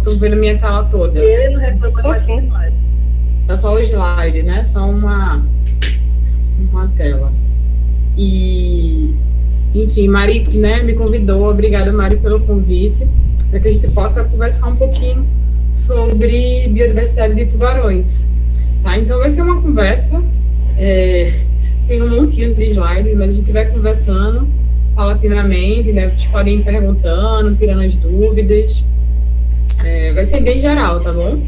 Ou tô vendo minha tela toda? Ele não reclama mais de slide. É só o slide, né? Só uma tela. E, enfim, Mari, né, me convidou. Obrigada, Mari, pelo convite, para que a gente possa conversar um pouquinho sobre biodiversidade de tubarões. Tá? Então, vai ser uma conversa. Tem um montinho de slides, mas a gente vai conversando paulatinamente, né? Vocês podem ir perguntando, tirando as dúvidas. Vai ser bem geral, tá bom?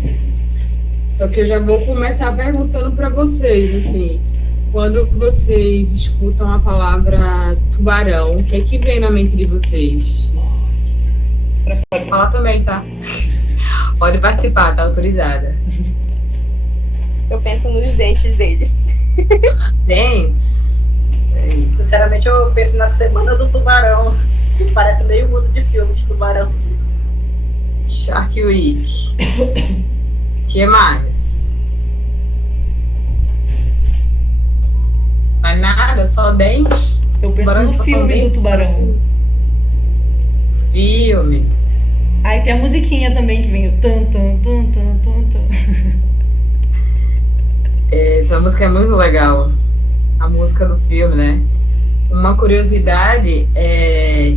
Só que eu já vou começar perguntando para vocês, assim, quando vocês escutam a palavra tubarão, o que é que vem na mente de vocês? Pode falar também, tá? Pode participar, tá autorizada. Eu penso nos dentes deles. Dentes? Sinceramente, eu penso na Semana do Tubarão, que parece meio mundo de filme de tubarão. Shark Week. O que mais? Mas nada, só dentes? Eu penso no filme do tubarão. Filme. Aí tem a musiquinha também que vem o tan tan tan tan tan tan. Essa música é muito legal. A música do filme, né? Uma curiosidade é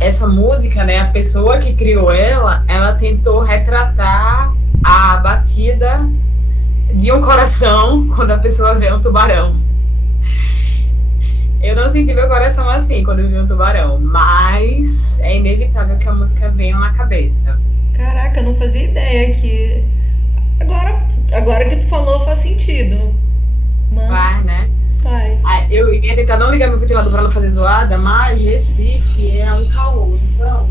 essa música, né? A pessoa que criou ela tentou retratar a batida de um coração quando a pessoa vê um tubarão. Eu não senti meu coração assim quando eu vi um tubarão, mas é inevitável que a música venha na cabeça. Caraca, eu não fazia ideia que... Agora que tu falou faz sentido. Mas... Vai, né? Faz. Eu ia tentar não ligar meu ventilador pra não fazer zoada, mas Recife é um calor, então...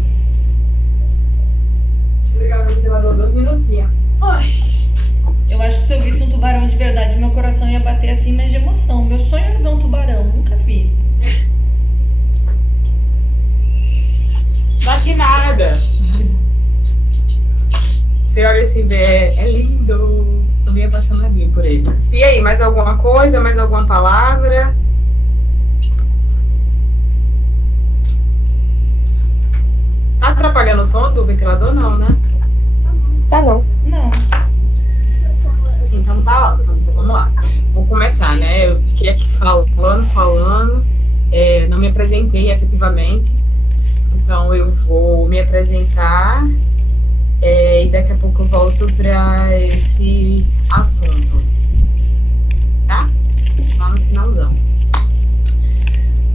Deixa eu ligar meu ventilador 2 minutinhos. Ai. Eu acho que se eu visse um tubarão de verdade, meu coração ia bater assim, mas de emoção. Meu sonho era ver um tubarão, nunca vi. Mas que nada. Você olha assim, vê, é lindo. Tô bem apaixonadinha por ele. E aí, mais alguma coisa? Mais alguma palavra? Tá atrapalhando o som do ventilador? Não, né? Tá não. Não. Então tá ótimo, então vamos lá. Vou começar, né? Eu fiquei aqui falando, não me apresentei efetivamente, então eu vou me apresentar e daqui a pouco eu volto para esse assunto, tá? Lá no finalzão.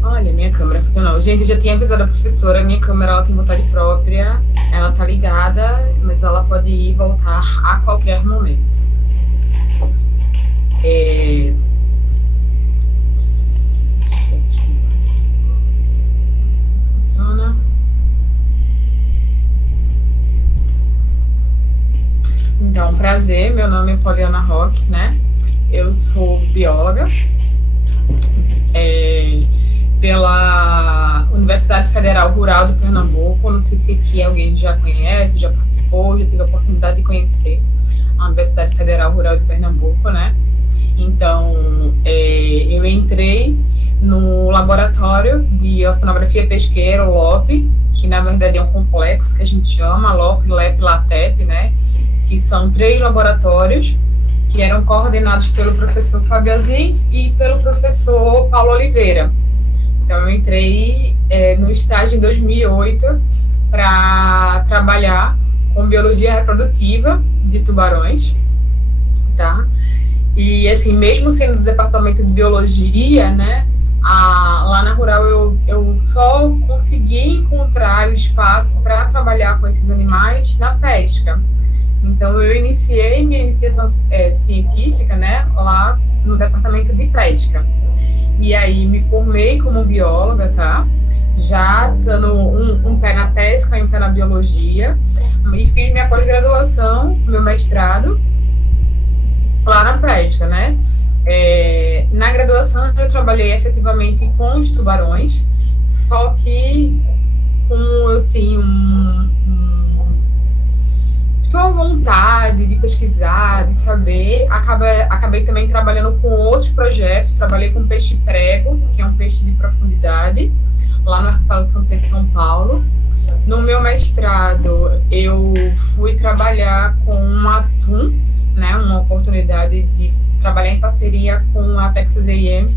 Olha, minha câmera funcionou. Gente, eu já tinha avisado a professora, minha câmera ela tem vontade própria, ela tá ligada, mas ela pode ir e voltar a qualquer momento. Deixa eu ver aqui. Não sei se funciona. Então, prazer, meu nome é Poliana Roque, né? Eu sou bióloga pela Universidade Federal Rural de Pernambuco. Não sei se aqui alguém já conhece, já participou, já teve a oportunidade de conhecer a Universidade Federal Rural de Pernambuco, né? Então, eu entrei no laboratório de oceanografia pesqueira, o LOP, que na verdade é um complexo que a gente chama LOP, LEP, LATEP, né? Que são 3 laboratórios que eram coordenados pelo professor Fábio Azim e pelo professor Paulo Oliveira. Então, eu entrei no estágio em 2008 para trabalhar com biologia reprodutiva de tubarões, tá? E, assim, mesmo sendo do departamento de biologia, né, lá na Rural eu só consegui encontrar o espaço para trabalhar com esses animais na pesca. Então, eu iniciei minha iniciação científica, né, lá no departamento de pesca. E aí, me formei como bióloga, tá? Já dando um pé na pesca e um pé na biologia. E fiz minha pós-graduação, meu mestrado, lá na pesca, né? Na graduação eu trabalhei efetivamente com os tubarões, só que como eu tenho uma vontade de pesquisar, de saber, acabei também trabalhando com outros projetos. Trabalhei com peixe prego, que é um peixe de profundidade, lá no arquipélago de São Pedro, São Paulo. No meu mestrado, eu fui trabalhar com uma atum, né, uma oportunidade de trabalhar em parceria com a Texas A&M,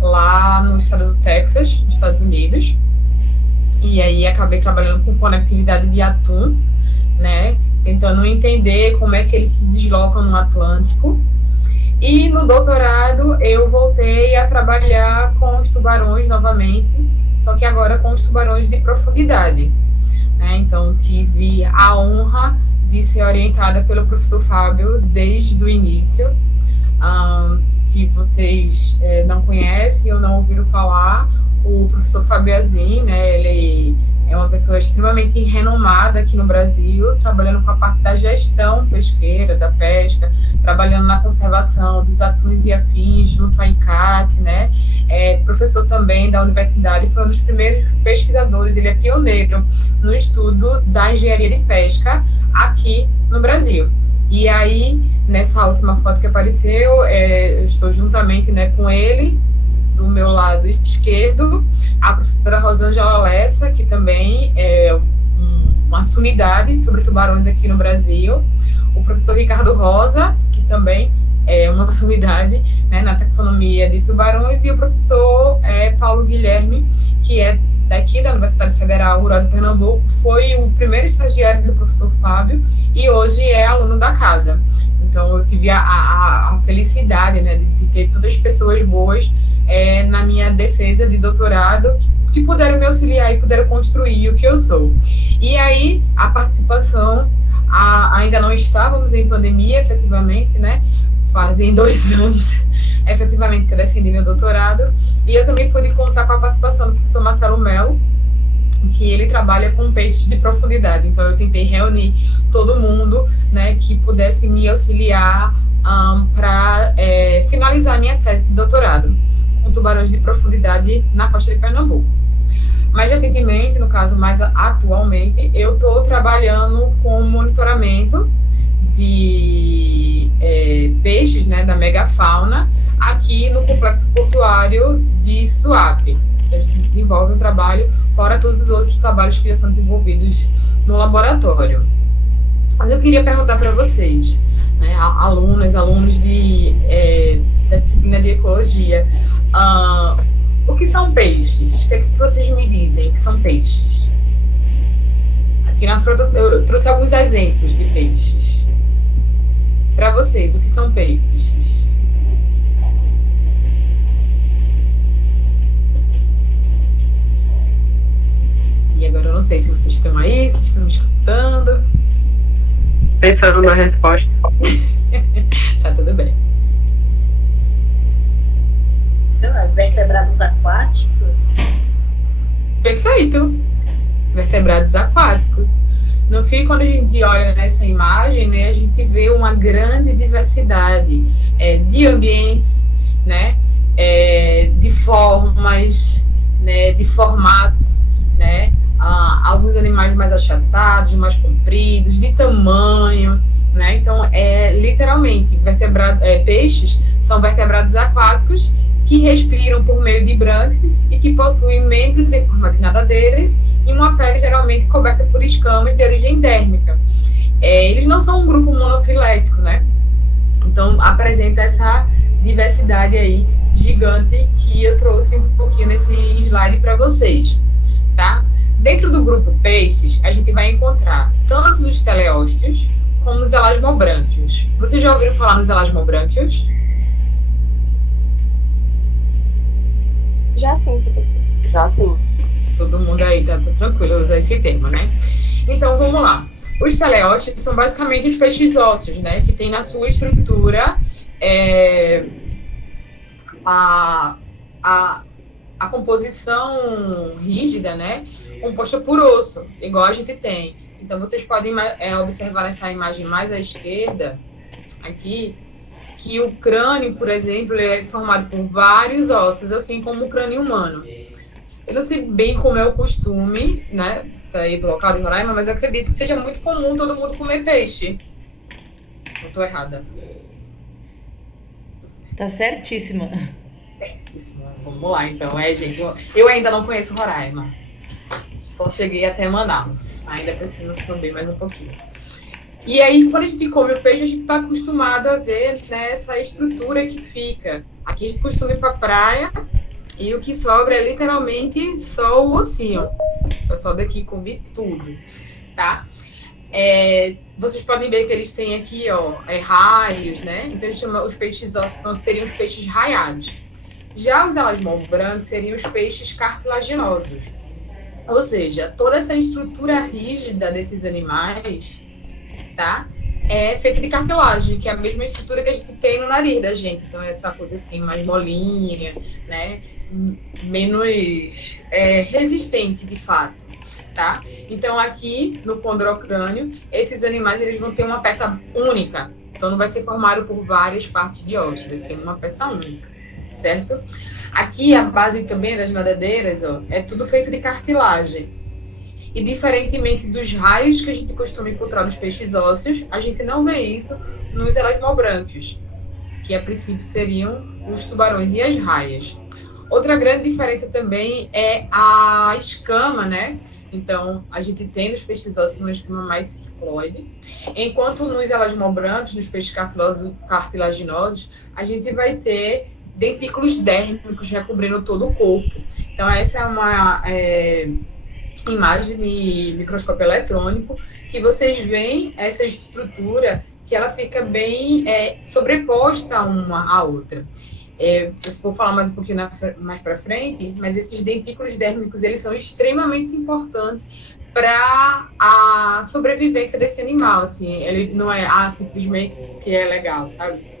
lá no estado do Texas, nos Estados Unidos. E aí acabei trabalhando com conectividade de atum, né, tentando entender como é que eles se deslocam no Atlântico. E no doutorado eu voltei a trabalhar com os tubarões novamente, só que agora com os tubarões de profundidade, né? Então tive a honra de ser orientada pelo professor Fábio desde o início. Se vocês não conhecem ou não ouviram falar, o professor Fábio Azin, né, ele é uma pessoa extremamente renomada aqui no Brasil, trabalhando com a parte da gestão pesqueira, da pesca, trabalhando na conservação dos atuns e afins, junto à ICAT, né? Professor também da universidade, foi um dos primeiros pesquisadores, ele é pioneiro no estudo da engenharia de pesca aqui no Brasil. E aí, nessa última foto que apareceu, eu estou juntamente, né, com ele, do meu lado esquerdo, a professora Rosângela Lessa, que também é uma sumidade sobre tubarões aqui no Brasil, o professor Ricardo Rosa, que também é uma sumidade, né, na taxonomia de tubarões, e o professor Paulo Guilherme, que é daqui da Universidade Federal Rural de Pernambuco, foi o primeiro estagiário do professor Fábio e hoje é aluno da casa. Então, eu tive a felicidade, né, de ter todas as pessoas boas na minha defesa de doutorado que puderam me auxiliar e puderam construir o que eu sou. E aí, a participação, ainda não estávamos em pandemia, efetivamente, né, fazem 2 anos, efetivamente, que eu defendi meu doutorado, e eu também pude contar com a participação do professor Marcelo Mello, que ele trabalha com peixes de profundidade. Então, eu tentei reunir todo mundo, né, que pudesse me auxiliar para finalizar minha tese de doutorado com tubarões de profundidade na costa de Pernambuco. Mais recentemente, no caso, mais atualmente, eu estou trabalhando com monitoramento de peixes, né, da megafauna aqui no complexo portuário de Suape. A gente desenvolve um trabalho fora todos os outros trabalhos que já são desenvolvidos no laboratório. Mas eu queria perguntar para vocês, né, alunos da disciplina de ecologia, o que são peixes? O que é que vocês me dizem? O que são peixes? Aqui na foto eu trouxe alguns exemplos de peixes. Para vocês, o que são peixes? E agora eu não sei se vocês estão aí, se estão me escutando. Pensando na resposta. Tá tudo bem. Sei lá, vertebrados aquáticos. Perfeito. Vertebrados aquáticos. No fim, quando a gente olha nessa imagem, né, a gente vê uma grande diversidade de ambientes, né, de formas, né, de formatos, né, alguns animais mais achatados, mais compridos, de tamanho, né? Então, literalmente, peixes são vertebrados aquáticos que respiram por meio de brânquios e que possuem membros em forma de nadadeiras e uma pele geralmente coberta por escamas de origem térmica. Eles não são um grupo monofilético, né? Então, apresenta essa diversidade aí gigante que eu trouxe um pouquinho nesse slide para vocês, tá? Dentro do grupo peixes, a gente vai encontrar tanto os teleósteos como os elasmobrânquios. Vocês já ouviram falar nos elasmobrânquios? Já sim, professor. Já sim. Todo mundo aí tá tranquilo usar esse termo, né? Então, vamos lá. Os teleósteos são basicamente os peixes ósseos, né? Que tem na sua estrutura a composição rígida, né? Composta por osso, igual a gente tem. Então, vocês podem observar nessa imagem mais à esquerda, aqui, que o crânio, por exemplo, é formado por vários ossos, assim como o crânio humano. Eu não sei bem como é o costume, né, daí do local de Roraima, mas eu acredito que seja muito comum todo mundo comer peixe. Não estou errada. Tá certíssima. Certíssimo. Vamos lá, então. Gente, eu ainda não conheço Roraima. Só cheguei até Manaus. Ainda preciso subir mais um pouquinho. E aí, quando a gente come o peixe, a gente está acostumado a ver, né, essa estrutura que fica. Aqui a gente costuma ir para a praia e o que sobra é literalmente só o ossinho. O pessoal daqui come tudo, tá? Vocês podem ver que eles têm aqui, ó, raios, né? Então, os peixes ossos seriam os peixes raiados. Já os elasmos brancos seriam os peixes cartilaginosos. Ou seja, toda essa estrutura rígida desses animais, tá? É feita de cartilagem, que é a mesma estrutura que a gente tem no nariz da gente. Então, essa coisa assim, mais molinha, né? Menos resistente, de fato, tá? Então, aqui no condrocrânio, esses animais eles vão ter uma peça única. Então, não vai ser formado por várias partes de ossos, vai ser uma peça única, certo? Aqui, a base também das nadadeiras, ó, é tudo feito de cartilagem. E, diferentemente dos raios que a gente costuma encontrar nos peixes ósseos, a gente não vê isso nos elasmobrânquios, que a princípio seriam os tubarões e as raias. Outra grande diferença também é a escama, né? Então, a gente tem nos peixes ósseos uma escama mais cicloide, enquanto nos elasmobrânquios, nos peixes cartilaginosos, a gente vai ter dentículos dérmicos recobrindo todo o corpo. Então, essa é uma imagem de microscópio eletrônico, que vocês veem essa estrutura que ela fica bem sobreposta uma à outra. Eu vou falar mais um pouquinho mais para frente, mas esses dentículos dérmicos, eles são extremamente importantes para a sobrevivência desse animal, assim, ele não é simplesmente que é legal, sabe?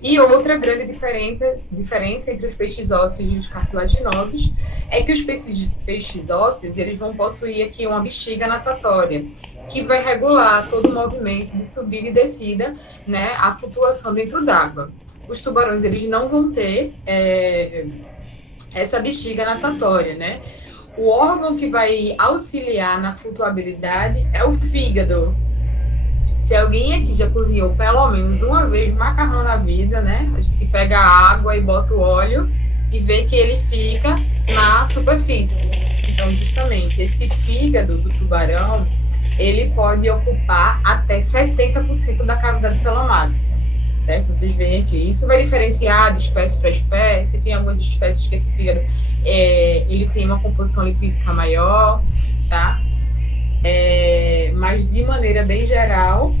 E outra grande diferença entre os peixes ósseos e os cartilaginosos é que os peixes ósseos, eles vão possuir aqui uma bexiga natatória, que vai regular todo o movimento de subida e descida, né, a flutuação dentro d'água. Os tubarões, eles não vão ter essa bexiga natatória, né? O órgão que vai auxiliar na flutuabilidade é o fígado. Se alguém aqui já cozinhou pelo menos uma vez macarrão na vida, né? A gente pega a água e bota o óleo e vê que ele fica na superfície. Então, justamente, esse fígado do tubarão, ele pode ocupar até 70% da cavidade celomática, certo? Vocês veem aqui. Isso vai diferenciar de espécie para espécie. Tem algumas espécies que esse fígado, ele tem uma composição lipídica maior, tá? Mas de maneira bem geral,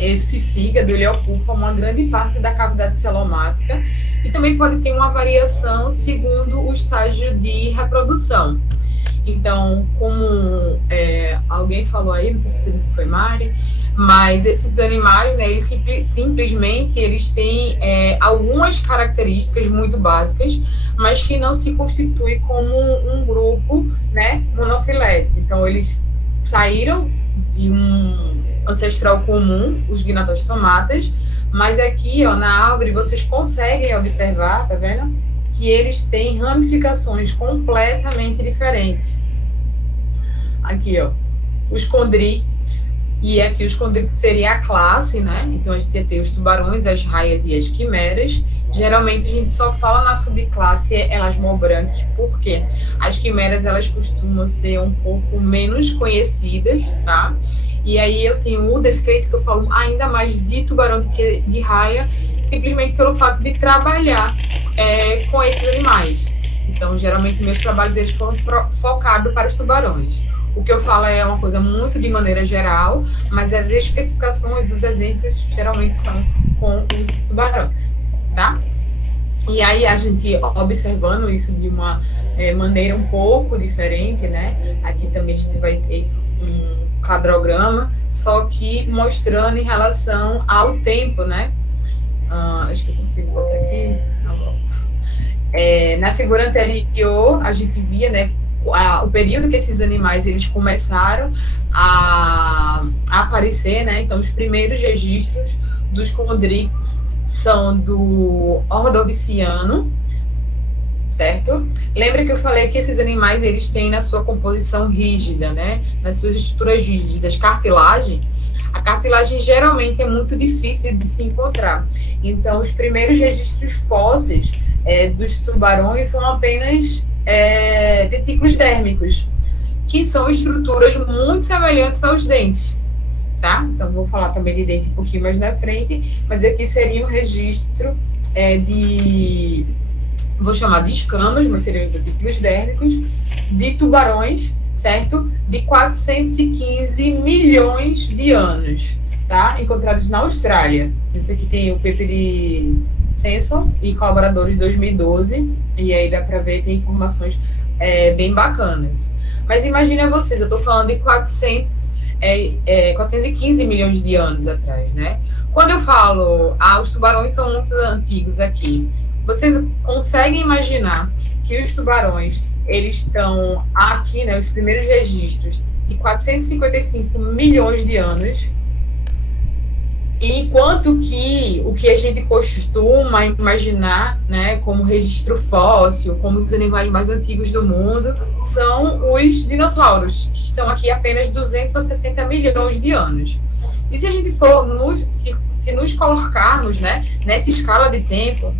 esse fígado ele ocupa uma grande parte da cavidade celomática e também pode ter uma variação segundo o estágio de reprodução. Então, como alguém falou aí, não tenho certeza se foi Mari, mas esses animais, né, eles simplesmente eles têm algumas características muito básicas, mas que não se constituem como um grupo, né, monofilético. Então, eles saíram de um ancestral comum, os gnatostomatas, mas aqui, ó, na árvore vocês conseguem observar, tá vendo? Que eles têm ramificações completamente diferentes. Aqui, ó, os condrictes, e aqui os condrictes seria a classe, né? Então, a gente ia ter os tubarões, as raias e as quimeras. Geralmente, a gente só fala na subclasse elasmobranque, porque as quimeras, elas costumam ser um pouco menos conhecidas, tá? E aí, eu tenho o defeito que eu falo ainda mais de tubarão do que de raia, simplesmente pelo fato de trabalhar com esses animais. Então, geralmente, meus trabalhos eles foram focados para os tubarões. O que eu falo é uma coisa muito de maneira geral, mas as especificações, os exemplos, geralmente são com os tubarões, tá? E aí, a gente observando isso de uma maneira um pouco diferente, né? Aqui também a gente vai ter um cladograma, só que mostrando em relação ao tempo, né? Acho que eu consigo botar aqui, eu volto. Na figura anterior, a gente via, né, o período que esses animais eles começaram a aparecer, né? Então, os primeiros registros dos condrictes são do Ordoviciano, certo? Lembra que eu falei que esses animais eles têm na sua composição rígida, né? Nas suas estruturas rígidas, cartilagem. A cartilagem geralmente é muito difícil de se encontrar. Então, os primeiros registros fósseis dos tubarões são apenas dentículos dérmicos, que são estruturas muito semelhantes aos dentes, tá? Então, vou falar também de dente um pouquinho mais na frente, mas aqui seria um registro vou chamar de escamas, mas seriam dentículos dérmicos, de tubarões, certo? De 415 milhões de anos, tá? Encontrados na Austrália. Esse aqui tem o paper de Sanson e colaboradores de 2012, e aí dá para ver, tem informações bem bacanas. Mas imagina vocês, eu estou falando de 415 milhões de anos atrás, né? Quando eu falo, os tubarões são muito antigos aqui, vocês conseguem imaginar que os tubarões, eles estão aqui, né, os primeiros registros de 455 milhões de anos, enquanto que o que a gente costuma imaginar, né, como registro fóssil, como os animais mais antigos do mundo, são os dinossauros, que estão aqui apenas 260 milhões de anos. E se a gente for se nos colocarmos, né, nessa escala de tempo,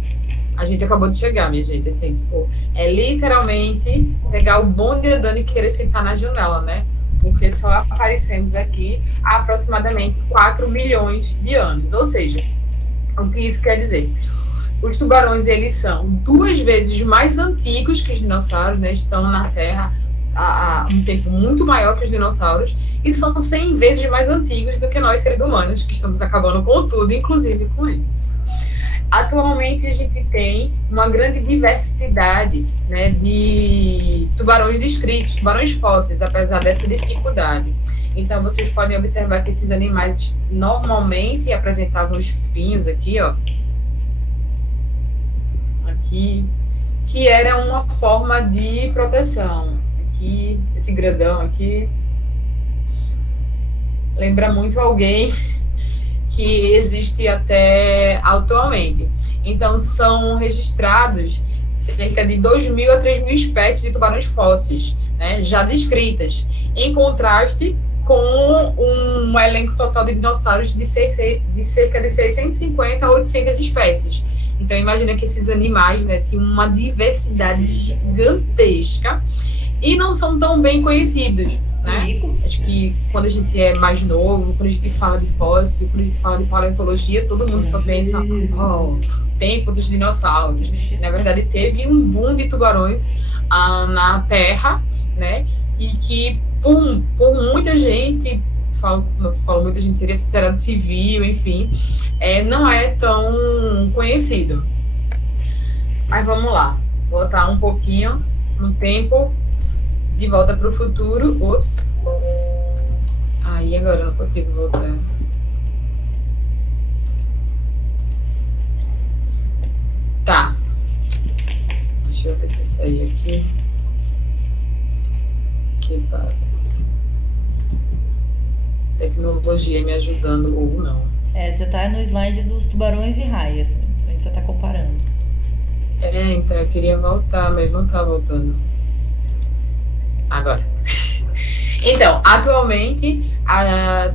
a gente acabou de chegar, minha gente, assim, tipo, é literalmente pegar o bonde andando e querer sentar na janela, né? Porque só aparecemos aqui há aproximadamente 4 milhões de anos. Ou seja, o que isso quer dizer? Os tubarões, eles são 2 vezes mais antigos que os dinossauros, né? Estão na Terra há um tempo muito maior que os dinossauros e são 100 vezes mais antigos do que nós, seres humanos, que estamos acabando com tudo, inclusive com eles. Atualmente, a gente tem uma grande diversidade, né, de tubarões descritos, tubarões fósseis, apesar dessa dificuldade. Então, vocês podem observar que esses animais normalmente apresentavam espinhos aqui, ó. Aqui, que era uma forma de proteção. Aqui, esse grandão aqui, lembra muito alguém que existe até atualmente. Então, são registrados cerca de 2.000 a 3.000 espécies de tubarões fósseis, né, já descritas, em contraste com um elenco total de dinossauros de cerca de 650 a 800 espécies. Então, imagina que esses animais, né, tinham uma diversidade gigantesca e não são tão bem conhecidos, né? Acho que quando a gente é mais novo, quando a gente fala de fóssil, quando a gente fala de paleontologia, todo mundo só pensa, tempo dos dinossauros. Na verdade, teve um boom de tubarões na Terra, né? E que por muita gente, falo muita gente, seria sociedade civil, enfim, não é tão conhecido. Mas vamos lá, voltar um pouquinho no tempo, de volta para o futuro. Ops. Aí agora eu não consigo voltar. Tá. Deixa eu ver se eu sair aqui. Que passa. Tecnologia me ajudando ou não. Você tá no slide dos tubarões e raias. Então você tá comparando. Então eu queria voltar, mas não tá voltando. Agora. Então, atualmente,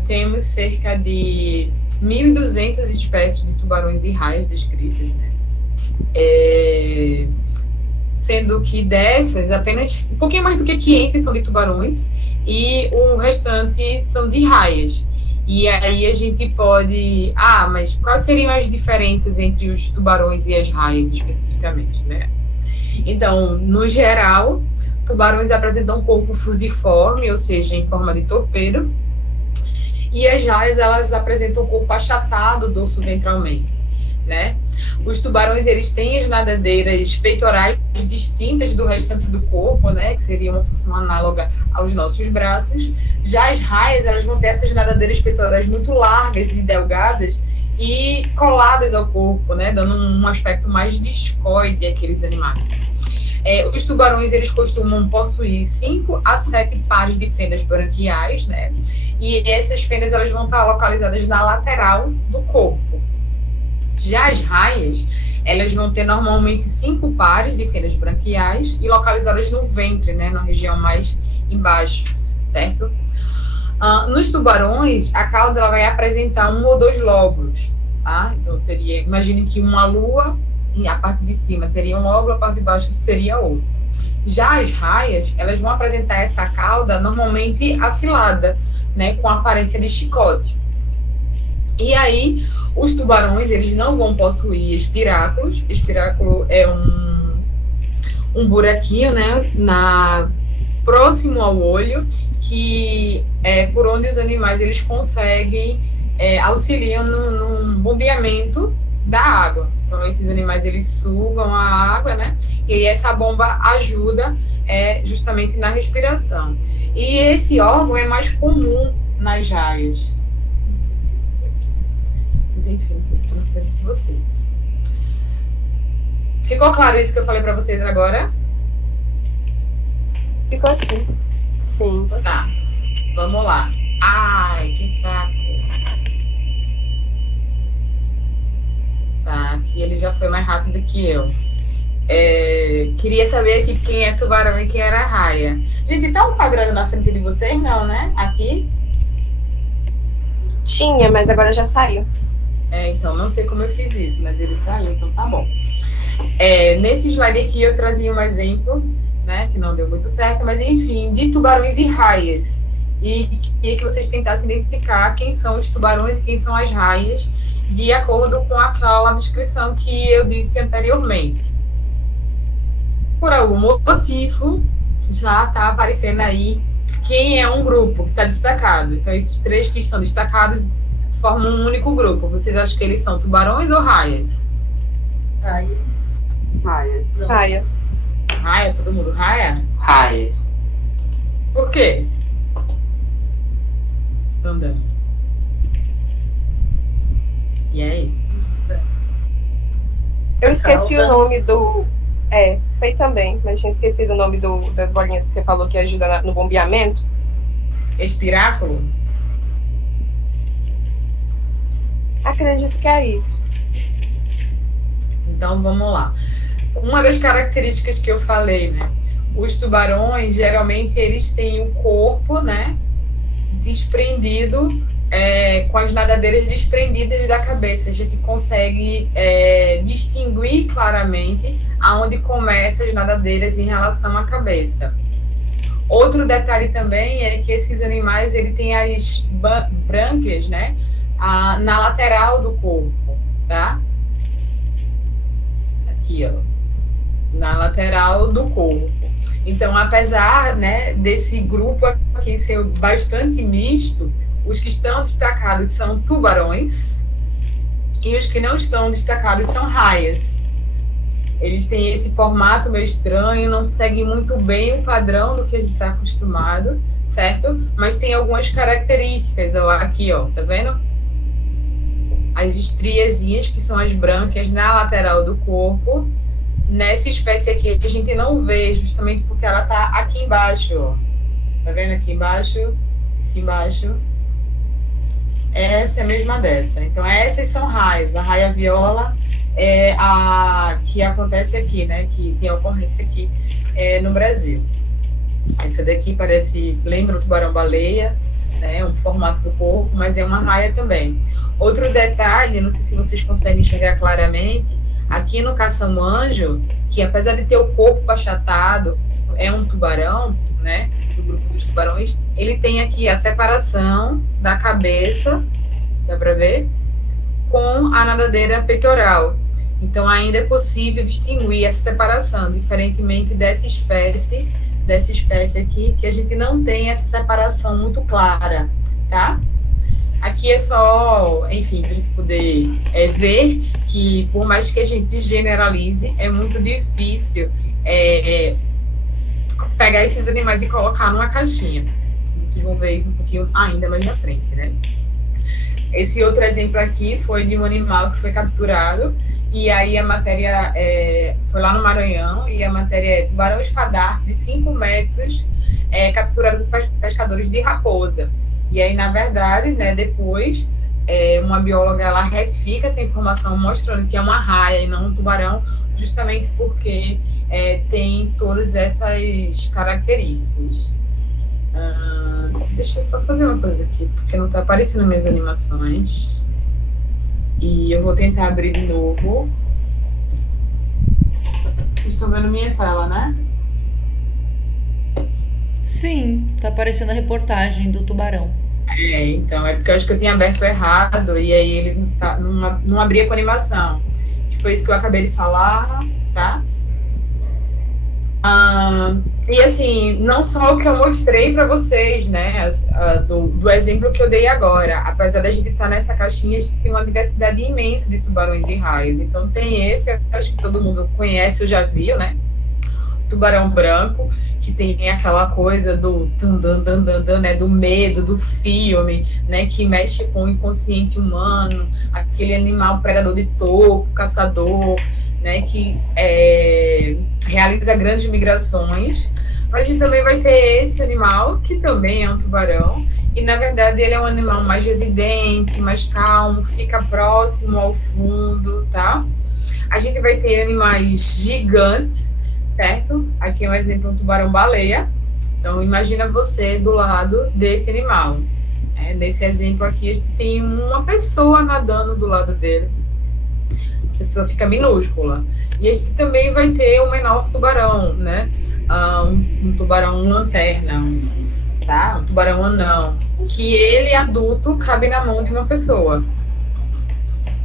temos cerca de 1.200 espécies de tubarões e raias descritas, né? Sendo que dessas, apenas um pouquinho mais do que 500 são de tubarões e o restante são de raias. E aí a gente pode... mas quais seriam as diferenças entre os tubarões e as raias, especificamente, né? Então, no geral, tubarões apresentam um corpo fusiforme, ou seja, em forma de torpedo, e as raias, elas apresentam um corpo achatado dorso-ventralmente, né? Os tubarões, eles têm as nadadeiras peitorais distintas do restante do corpo, né, que seria uma função análoga aos nossos braços. Já as raias, elas vão ter essas nadadeiras peitorais muito largas e delgadas e coladas ao corpo, né, dando um aspecto mais discoide àqueles animais. Os tubarões, eles costumam possuir 5 a 7 pares de fendas branquiais, né, e essas fendas, elas vão estar localizadas na lateral do corpo. Já as raias, elas vão ter normalmente 5 pares de fendas branquiais e localizadas no ventre, né, na região mais embaixo, certo? Nos tubarões, a cauda ela vai apresentar 1 ou 2 lóbulos, tá? Então, imagine que uma lua, e a parte de cima seria um lóbulo, a parte de baixo seria outro. Já as raias, elas vão apresentar essa cauda normalmente afilada, né, com aparência de chicote. E aí, os tubarões, eles não vão possuir espiráculos. Espiráculo é um buraquinho, né, próximo ao olho, que é por onde os animais eles conseguem auxiliam no bombeamento da água. Então, esses animais eles sugam a água, né? E aí essa bomba ajuda justamente na respiração. E esse órgão é mais comum nas raias. Não sei o que é isso daqui. Mas enfim, vocês estão na frente de vocês. Ficou claro isso que eu falei para vocês agora? Ficou assim. Sim. Tá, vamos lá. Ai, que saco. Tá, aqui ele já foi mais rápido que eu. Queria saber aqui quem é tubarão e quem era raia. Gente, tá um quadrado na frente de vocês? Não, né? Aqui? Tinha, mas agora já saiu. Então, não sei como eu fiz isso, mas ele saiu, então tá bom. Nesse slide aqui eu trazia um exemplo, né, que não deu muito certo, mas enfim, de tubarões e raias. E queria que vocês tentassem identificar quem são os tubarões e quem são as raias, de acordo com aquela descrição que eu disse anteriormente. Por algum motivo, já está aparecendo aí quem é um grupo que está destacado. Então, esses três que estão destacados formam um único grupo. Vocês acham que eles são tubarões ou raias? Aí, Raias. Raia. Raia? Todo mundo raia? Raias. Por quê? Andando. E aí? Eu esqueci Calma. o nome do. Sei também, mas tinha esquecido o nome das bolinhas que você falou que ajuda no bombeamento. Espiráculo? Acredito que é isso. Então, vamos lá. Uma das características que eu falei, né? Os tubarões, geralmente, eles têm o corpo, né? Desprendido, com as nadadeiras desprendidas da cabeça. A gente consegue distinguir claramente aonde começam as nadadeiras em relação à cabeça. Outro detalhe também é que esses animais ele têm as brânquias, né? Na lateral do corpo, tá? Aqui, ó. Na lateral do corpo. Então, apesar, né, desse grupo aqui ser bastante misto, os que estão destacados são tubarões e os que não estão destacados são raias. Eles têm esse formato meio estranho, não seguem muito bem o padrão do que a gente está acostumado, certo? Mas tem algumas características, ó, aqui, ó, tá vendo? As estriazinhas, que são as brânquias na lateral do corpo. Nessa espécie aqui, a gente não vê, justamente porque ela tá aqui embaixo, ó. Tá vendo aqui embaixo? Aqui embaixo. Essa é a mesma dessa. Então, essas são raias. A raia viola é a que acontece aqui, né? Que tem ocorrência aqui no Brasil. Essa daqui lembra o tubarão-baleia, né? Um formato do corpo, mas é uma raia também. Outro detalhe, não sei se vocês conseguem enxergar claramente, aqui no caça-anjo, que apesar de ter o corpo achatado, é um tubarão, né, do grupo dos tubarões, ele tem aqui a separação da cabeça, dá para ver, com a nadadeira peitoral. Então, ainda é possível distinguir essa separação, diferentemente dessa espécie aqui, que a gente não tem essa separação muito clara, tá? Aqui é só, enfim, para a gente poder ver que, por mais que a gente generalize, é muito difícil pegar esses animais e colocar numa caixinha. Vocês vão ver isso um pouquinho ainda mais na frente, né? Esse outro exemplo aqui foi de um animal que foi capturado, e aí a matéria foi lá no Maranhão, e a matéria é tubarão espadarte de 5 metros, capturado por pescadores de raposa. E aí, na verdade, né, depois, uma bióloga ela retifica essa informação, mostrando que é uma raia e não um tubarão, justamente porque tem todas essas características. Deixa eu só fazer uma coisa aqui, porque não está aparecendo minhas animações. E eu vou tentar abrir de novo. Vocês estão vendo minha tela, né? Sim, tá aparecendo a reportagem do tubarão. Então, é porque eu acho que eu tinha aberto errado e aí ele não abria com animação. Que foi isso que eu acabei de falar, tá? E assim, não só o que eu mostrei para vocês, né, do exemplo que eu dei agora, apesar da gente estar nessa caixinha, a gente tem uma diversidade imensa de tubarões e raios. Então tem esse, eu acho que todo mundo conhece ou já viu, né, tubarão branco, que tem aquela coisa do né, do medo, do filme, né, que mexe com o inconsciente humano, aquele animal predador de topo, caçador, né, que realiza grandes migrações, mas a gente também vai ter esse animal, que também é um tubarão, e na verdade ele é um animal mais residente, mais calmo, fica próximo ao fundo, tá? A gente vai ter animais gigantes, certo? Aqui é um exemplo, um tubarão-baleia. Então imagina você do lado desse animal. Nesse exemplo aqui, a gente tem uma pessoa nadando do lado dele. A pessoa fica minúscula. E a gente também vai ter o menor tubarão, né? Um tubarão lanterna, tá? Um tubarão anão, que ele, adulto, cabe na mão de uma pessoa.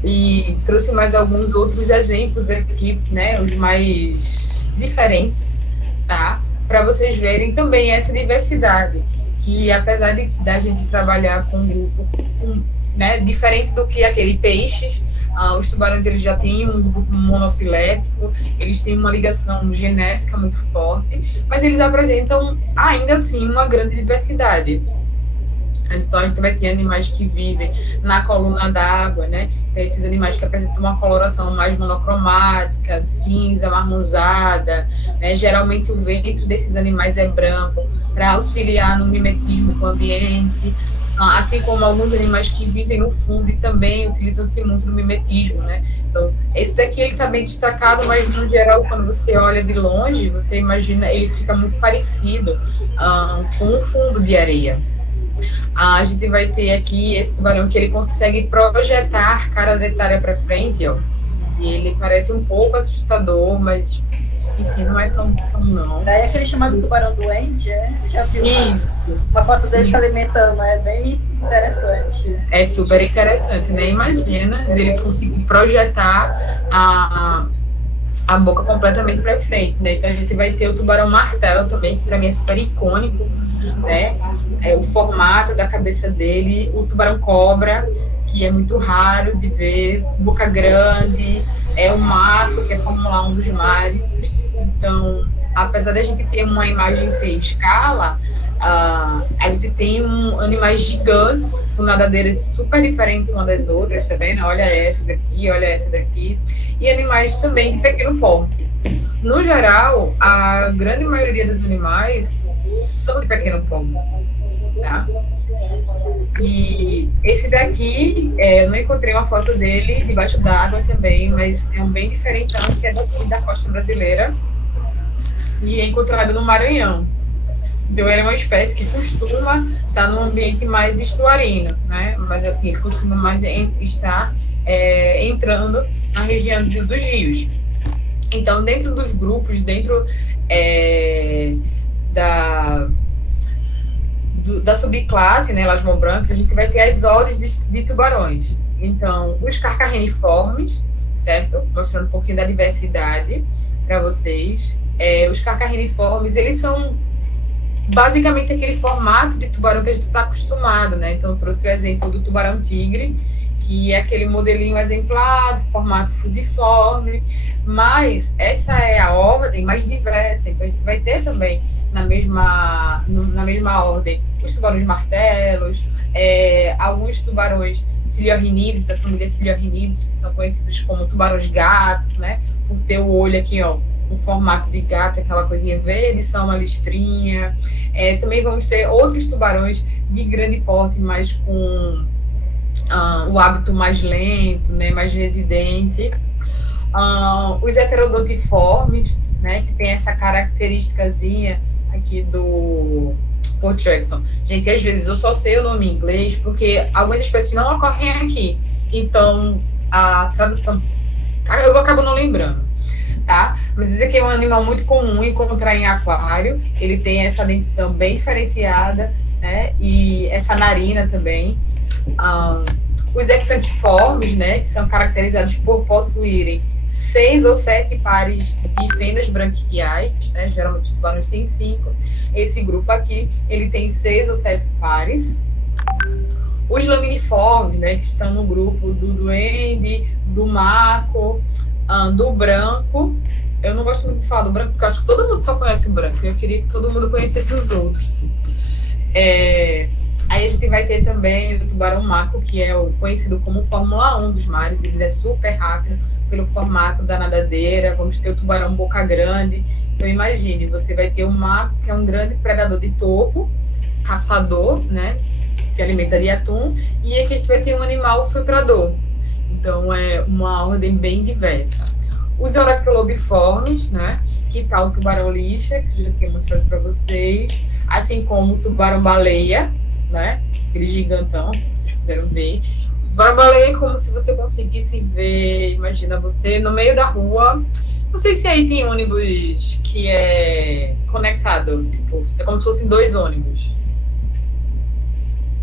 E trouxe mais alguns outros exemplos aqui, né? Os mais diferentes, tá? Para vocês verem também essa diversidade, que apesar da gente trabalhar com um grupo, né, diferente do que aquele peixes, os tubarões eles já têm um grupo monofilético, eles têm uma ligação genética muito forte, mas eles apresentam ainda assim uma grande diversidade. Então a gente vai ter animais que vivem na coluna d'água, né? Tem esses animais que apresentam uma coloração mais monocromática, cinza, marronzada, né? Geralmente o ventre desses animais é branco para auxiliar no mimetismo com o ambiente, assim como alguns animais que vivem no fundo e também utilizam-se muito no mimetismo, né? Então esse daqui ele está bem destacado, mas no geral quando você olha de longe, você imagina, ele fica muito parecido com o fundo de areia. A gente vai ter aqui esse tubarão que ele consegue projetar cara dentária para frente, ó. E ele parece um pouco assustador, mas enfim, não é tão não. Daí aquele chamado tubarão doente, já viu uma foto dele se alimentando, é bem interessante. É super interessante, né? Imagina ele conseguir projetar a boca completamente para frente, né? Então a gente vai ter o tubarão martelo também, que para mim é super icônico, né? O formato da cabeça dele, o tubarão cobra, que é muito raro de ver, boca grande, o maco, que é Fórmula 1 dos mares. Então, apesar da gente ter uma imagem sem escala, a gente tem animais gigantes, com nadadeiras super diferentes uma das outras, tá vendo? Olha essa daqui, e animais também de pequeno porte. No geral, a grande maioria dos animais são de pequeno porte, tá? E esse daqui, eu não encontrei uma foto dele debaixo d'água também, mas é um bem diferentão, que é daqui da costa brasileira e é encontrado no Maranhão. Então ele é uma espécie que costuma estar num ambiente mais estuarino, né? Mas assim, ele costuma mais estar entrando na região dos rios. Então, dentro dos grupos, dentro da subclasse, né, lasmobrancos, a gente vai ter as ordens de tubarões. Então, os carcarreniformes, certo? Mostrando um pouquinho da diversidade para vocês. Os carcarreniformes, eles são basicamente aquele formato de tubarão que a gente está acostumado, né? Então, eu trouxe o exemplo do tubarão-tigre, que é aquele modelinho exemplar, formato fusiforme, mas essa é a ordem mais diversa. Então, a gente vai ter também na mesma ordem os tubarões martelos, alguns tubarões ciliorrinides, da família ciliorrinides, que são conhecidos como tubarões gatos, né? Por ter o olho aqui, ó, um formato de gato, aquela coisinha verde, só uma listrinha. Também vamos ter outros tubarões de grande porte, mas com o hábito mais lento, né, mais residente. Os heterodontiformes, né, que tem essa característicazinha aqui do Port Jackson. Gente, às vezes eu só sei o nome em inglês porque algumas espécies não ocorrem aqui. Então, a tradução eu acabo não lembrando, tá? Mas dizer que é um animal muito comum encontrar em aquário. Ele tem essa dentição bem diferenciada, né? E essa narina também. Os hexanquiformes, né, que são caracterizados por possuírem 6 ou 7 pares de fendas branquiais, né, geralmente os tubarões têm 5. Esse grupo aqui, ele tem 6 ou 7 pares. Os laminiformes, né, que estão no grupo do duende, do maco, do branco. Eu não gosto muito de falar do branco, porque eu acho que todo mundo só conhece o branco. Eu queria que todo mundo conhecesse os outros. Aí a gente vai ter também o tubarão maco, que é o conhecido como Fórmula 1 dos mares. Ele é super rápido pelo formato da nadadeira. Vamos ter o tubarão boca grande. Então imagine, você vai ter o maco, que é um grande predador de topo, caçador, né? Se alimenta de atum. E aqui a gente vai ter um animal filtrador. Então é uma ordem bem diversa. Os oraculobiformes, né? Que tá o tubarão lixa, que eu já tinha mostrado para vocês. Assim como o tubarão-baleia, né? Aquele gigantão, que vocês puderam ver. Tubarão-baleia é como se você conseguisse ver, imagina você no meio da rua. Não sei se aí tem ônibus que é conectado, tipo, é como se fossem 2 ônibus.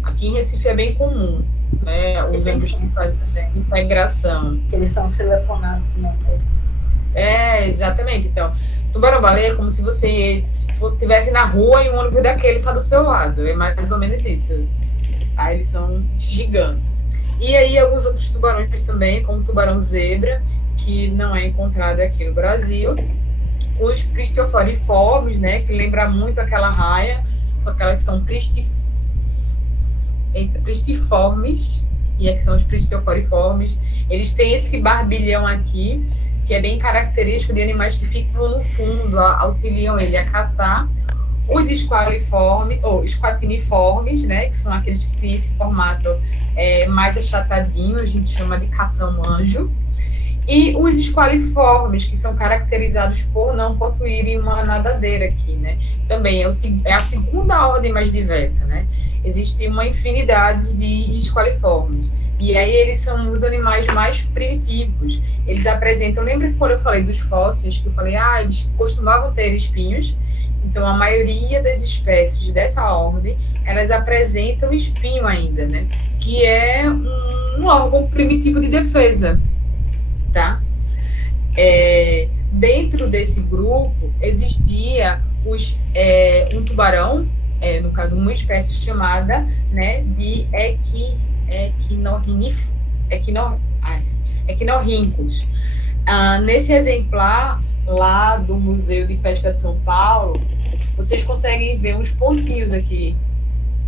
Aqui em Recife é bem comum, né? Os ônibus que fazem integração. Que eles são telefonados, né? Exatamente. Então, tubarão-baleia é como se você estivesse na rua e um ônibus daquele está do seu lado. É mais ou menos isso. Tá? Eles são gigantes. E aí, alguns outros tubarões também, como o tubarão-zebra, que não é encontrado aqui no Brasil. Os pristioforiformes, né? Que lembra muito aquela raia, só que elas são pristiformes. E aqui são os pristioforiformes. Eles têm esse barbilhão aqui, que é bem característico de animais que ficam no fundo, auxiliam ele a caçar. Os esquatiniformes, né, que são aqueles que têm esse formato mais achatadinho, a gente chama de cação-anjo. E os esqualiformes, que são caracterizados por não possuírem uma nadadeira aqui, né? Também é a segunda ordem mais diversa, né? Existe uma infinidade de esqualiformes. E aí eles são os animais mais primitivos. Eles apresentam... Lembra quando eu falei dos fósseis, que eu falei, eles costumavam ter espinhos? Então, a maioria das espécies dessa ordem, elas apresentam espinho ainda, né? Que é um órgão primitivo de defesa, tá? Dentro desse grupo, existia um tubarão, no caso, uma espécie chamada, né, de equinorhynchus. Nesse exemplar lá do Museu de Pesca de São Paulo, vocês conseguem ver uns pontinhos aqui.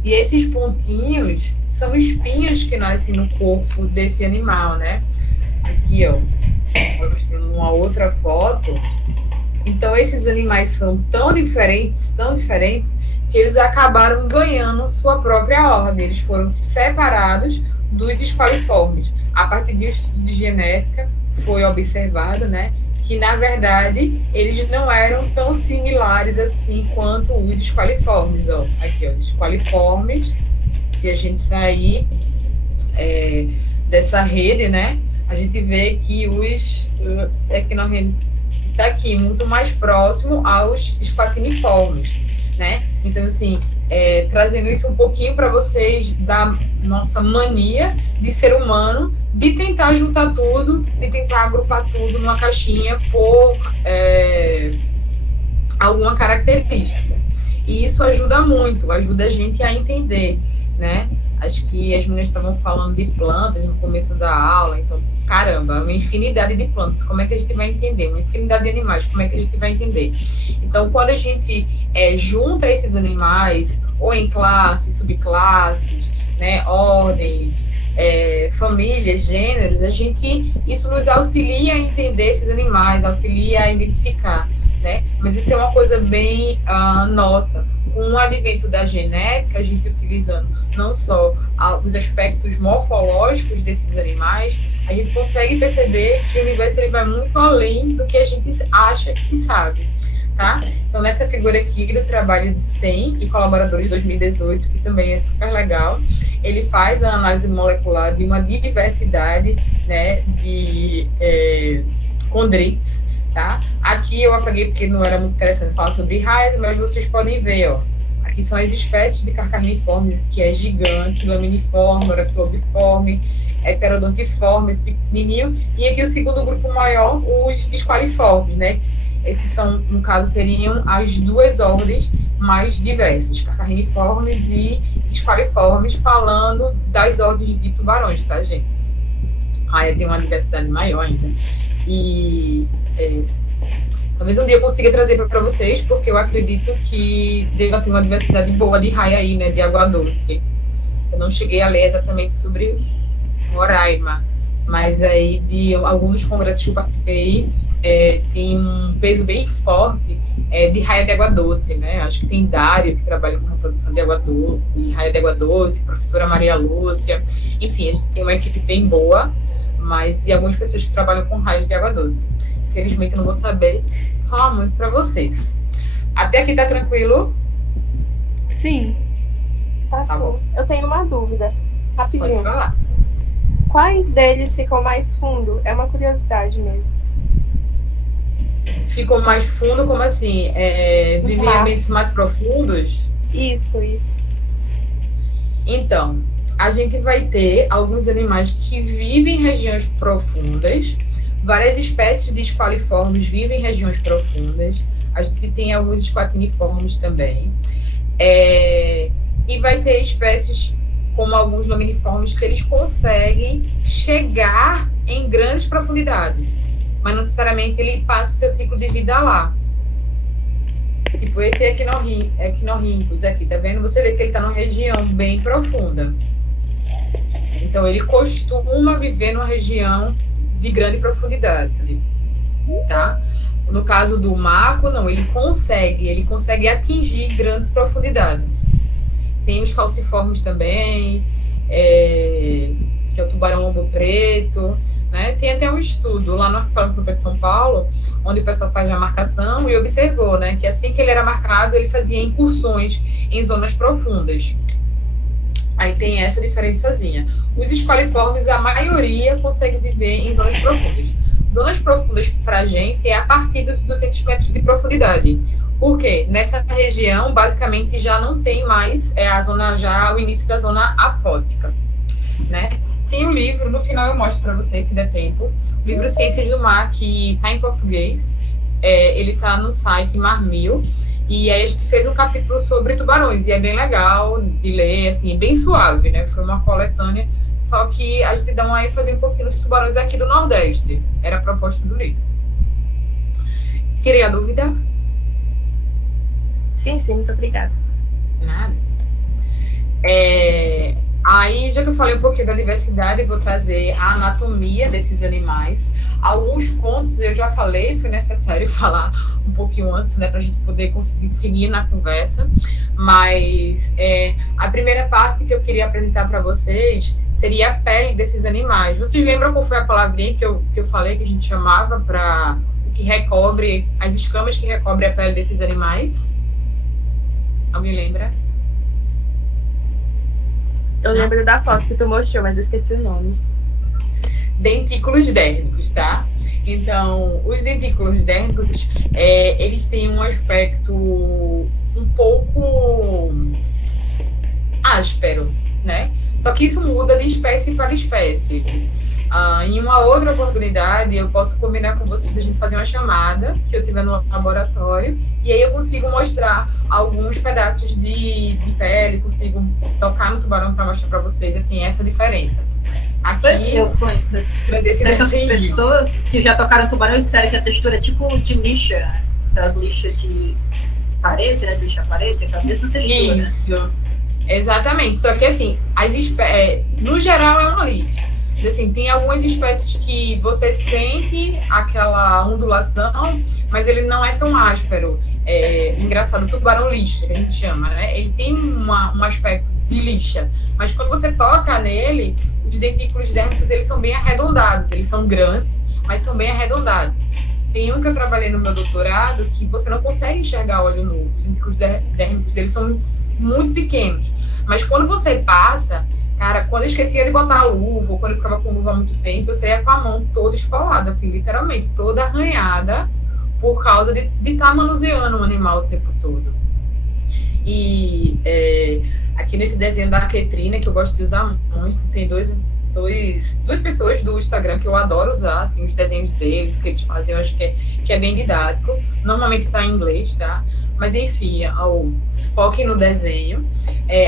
E esses pontinhos são espinhos que nascem no corpo desse animal, né? Aqui, ó, mostrando uma outra foto. Então, esses animais são tão diferentes, que eles acabaram ganhando sua própria ordem. Eles foram separados dos esqualiformes. A partir de estudo de genética, foi observado, né, que, na verdade, eles não eram tão similares assim quanto os esqualiformes. Ó. Aqui, ó, esqualiformes, se a gente sair dessa rede, né, a gente vê que os está aqui muito mais próximo aos esquatiniformes, né? Então, assim, trazendo isso um pouquinho para vocês da nossa mania de ser humano, de tentar juntar tudo, de tentar agrupar tudo numa caixinha por alguma característica. E isso ajuda muito, ajuda a gente a entender, né? Acho que as meninas estavam falando de plantas no começo da aula, então, caramba, uma infinidade de plantas, como é que a gente vai entender? Uma infinidade de animais, como é que a gente vai entender? Então, quando a gente junta esses animais, ou em classes, subclasses, né, ordens, famílias, gêneros, isso nos auxilia a entender esses animais, auxilia a identificar, né? Mas isso é uma coisa bem nossa. Com o advento da genética, a gente utilizando não só os aspectos morfológicos desses animais, a gente consegue perceber que o universo ele vai muito além do que a gente acha que sabe, tá? Então, nessa figura aqui do trabalho de Stein e colaboradores de 2018, que também é super legal, ele faz a análise molecular de uma diversidade, né, de condrites, tá? Aqui eu apaguei porque não era muito interessante falar sobre raias, mas vocês podem ver, ó, que são as espécies de carcarriniformes, que é gigante, laminiforme, oraclobiforme, heterodontiformes, pequenininho, e aqui o segundo grupo maior, os esqualiformes, né? Esses são, no caso, seriam as duas ordens mais diversas, carcarriniformes e esqualiformes, falando das ordens de tubarões, tá, gente? Aí tem uma diversidade maior ainda. E talvez um dia eu consiga trazer para vocês, porque eu acredito que deva ter uma diversidade boa de raia aí, né, de água doce. Eu não cheguei a ler exatamente sobre Roraima, mas aí de alguns dos congressos que eu participei, tem um peso bem forte de raia de água doce, né? Acho que tem Dário, que trabalha com reprodução de raia de água doce, professora Maria Lúcia, enfim, a gente tem uma equipe bem boa, mas de algumas pessoas que trabalham com raios de água doce. Infelizmente, eu não vou saber falar muito para vocês. Até aqui tá tranquilo? Sim. Tá sim. Bom. Eu tenho uma dúvida. Rapidinho. Pode falar. Quais deles ficam mais fundo? É uma curiosidade mesmo. Ficou mais fundo, como assim? Vivem em ambientes mais profundos? Isso. Então, a gente vai ter alguns animais que vivem em regiões profundas, várias espécies de esqualiformes vivem em regiões profundas, a gente tem alguns esquatiniformes também, e vai ter espécies como alguns laminiformes que eles conseguem chegar em grandes profundidades, mas não necessariamente ele faz o seu ciclo de vida lá. Tipo, esse Equinorhynchus aqui, tá vendo? Você vê que ele tá numa região bem profunda. Então, ele costuma viver numa região de grande profundidade, tá? No caso do maco, não, ele consegue atingir grandes profundidades. Tem os calciformes também, que é o tubarão ombo preto, né? Tem até um estudo lá no Arquipélago de São Paulo, onde o pessoal faz a marcação e observou, né, que assim que ele era marcado, ele fazia incursões em zonas profundas. Aí tem essa diferençazinha. Os esqualiformes, a maioria consegue viver em zonas profundas. Zonas profundas para a gente é a partir dos 200 metros de profundidade. Por quê? Nessa região, basicamente, já não tem mais o início da zona afótica, né? Tem um livro, no final eu mostro para vocês, se der tempo, o livro Ciências do Mar, que está em português, ele está no site Marmil, e aí a gente fez um capítulo sobre tubarões, e é bem legal de ler, assim, bem suave, né? Foi uma coletânea, só que a gente dá uma ênfase um pouquinho nos tubarões aqui do Nordeste, era a proposta do livro. Tirei a dúvida? Sim, muito obrigada. Nada. Aí, já que eu falei um pouquinho da diversidade, eu vou trazer a anatomia desses animais. Alguns pontos eu já falei, foi necessário falar um pouquinho antes, né, para a gente poder conseguir seguir na conversa. Mas a primeira parte que eu queria apresentar para vocês seria a pele desses animais. Vocês lembram qual foi a palavrinha que eu falei que a gente chamava para o que recobre, as escamas que recobrem a pele desses animais? Alguém lembra? Eu lembro da foto que tu mostrou, mas eu esqueci o nome. Dentículos dérmicos, tá? Então, os dentículos dérmicos, eles têm um aspecto um pouco áspero, né? Só que isso muda de espécie para espécie. Em uma outra oportunidade, eu posso combinar com vocês a gente fazer uma chamada, se eu estiver no laboratório, e aí eu consigo mostrar alguns pedaços de pele, consigo tocar no tubarão para mostrar para vocês, assim, essa diferença. Aqui, eu conheço dessas pessoas que já tocaram tubarão e disseram que a textura é tipo de lixa, das lixas de parede, né, de lixa parede, é a mesma textura. Isso, exatamente, só que assim, no geral é uma lixa. Assim, tem algumas espécies que você sente aquela ondulação, mas ele não é tão áspero. Engraçado, o tubarão lixa, que a gente chama, né? Ele tem um aspecto de lixa, mas quando você toca nele, os dentículos dérmicos, eles são bem arredondados, eles são grandes, mas são bem arredondados. Tem um que eu trabalhei no meu doutorado que você não consegue enxergar olho nu. Os dentículos dérmicos, eles são muito pequenos, mas quando você passa... Cara, quando eu esquecia de botar a luva, ou quando eu ficava com luva há muito tempo, eu saía com a mão toda esfolada, assim, literalmente, toda arranhada, por causa de estar manuseando o animal o tempo todo. E aqui nesse desenho da Ketrina, que eu gosto de usar muito, tem duas pessoas do Instagram que eu adoro usar, assim, os desenhos deles, o que eles fazem, eu acho que é bem didático. Normalmente está em inglês, tá? Mas, enfim, foquem no desenho.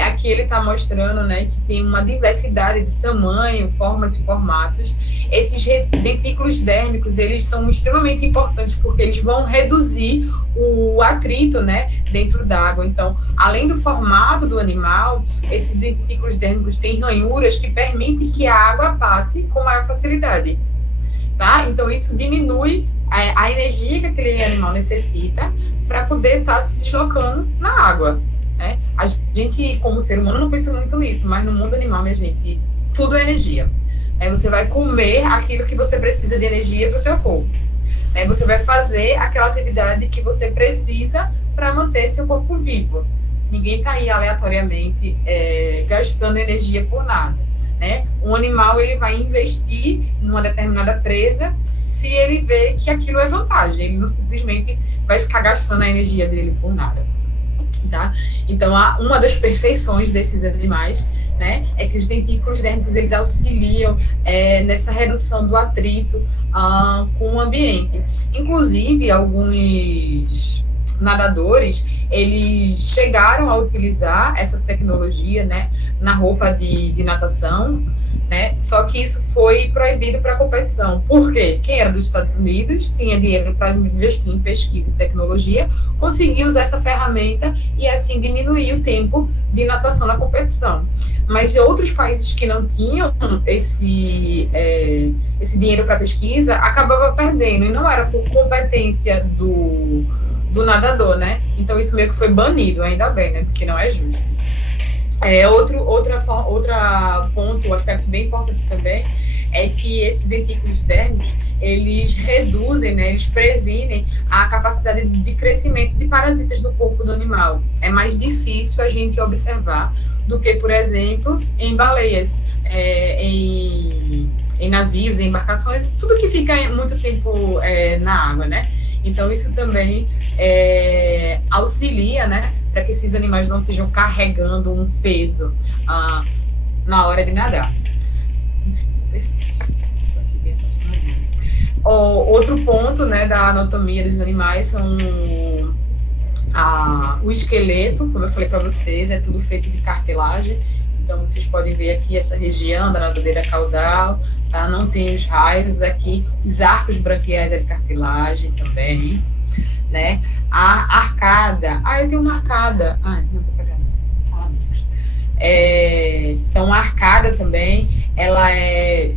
Aqui ele está mostrando, né, que tem uma diversidade de tamanho, formas e formatos. Esses dentículos dérmicos, eles são extremamente importantes porque eles vão reduzir o atrito, né, dentro d'água. Então, além do formato do animal, esses dentículos dérmicos têm ranhuras que permitem que a água passe com maior facilidade, tá? Então, isso diminui a energia que aquele animal necessita para poder estar se deslocando na água, né? A gente, como ser humano, não pensa muito nisso, mas no mundo animal, minha gente, tudo é energia. Você vai comer aquilo que você precisa de energia para o seu corpo. Você vai fazer aquela atividade que você precisa para manter seu corpo vivo. Ninguém está aí aleatoriamente gastando energia por nada, né? Um animal, ele vai investir numa determinada presa se ele vê que aquilo é vantagem. Ele não simplesmente vai ficar gastando a energia dele por nada, tá? Então, uma das perfeições desses animais, né, é que os dentículos dérmicos, eles auxiliam nessa redução do atrito com o ambiente. Inclusive, alguns nadadores, eles chegaram a utilizar essa tecnologia, né, na roupa de natação, né, só que isso foi proibido para a competição. Por quê? Quem era dos Estados Unidos, tinha dinheiro para investir em pesquisa e tecnologia, conseguiu usar essa ferramenta e assim diminuir o tempo de natação na competição. Mas outros países que não tinham esse dinheiro para pesquisa, acabava perdendo, e não era por competência do nadador, né? Então isso meio que foi banido, ainda bem, né? Porque não é justo. Outro ponto, um aspecto bem importante também, é que esses dentículos dérmicos, eles reduzem, né, eles previnem a capacidade de crescimento de parasitas no corpo do animal. É mais difícil a gente observar do que, por exemplo, em baleias, em navios, em embarcações, tudo que fica muito tempo na água, né? Então, isso também auxilia, né, para que esses animais não estejam carregando um peso na hora de nadar. Outro ponto, né, da anatomia dos animais são o esqueleto, como eu falei para vocês, é tudo feito de cartilagem. Então, vocês podem ver aqui essa região da nadadeira caudal, tá? Não tem os raios aqui, os arcos branquiais é de cartilagem também, né? A arcada, eu tenho uma arcada, não vou pegar. Então, a arcada também, ela é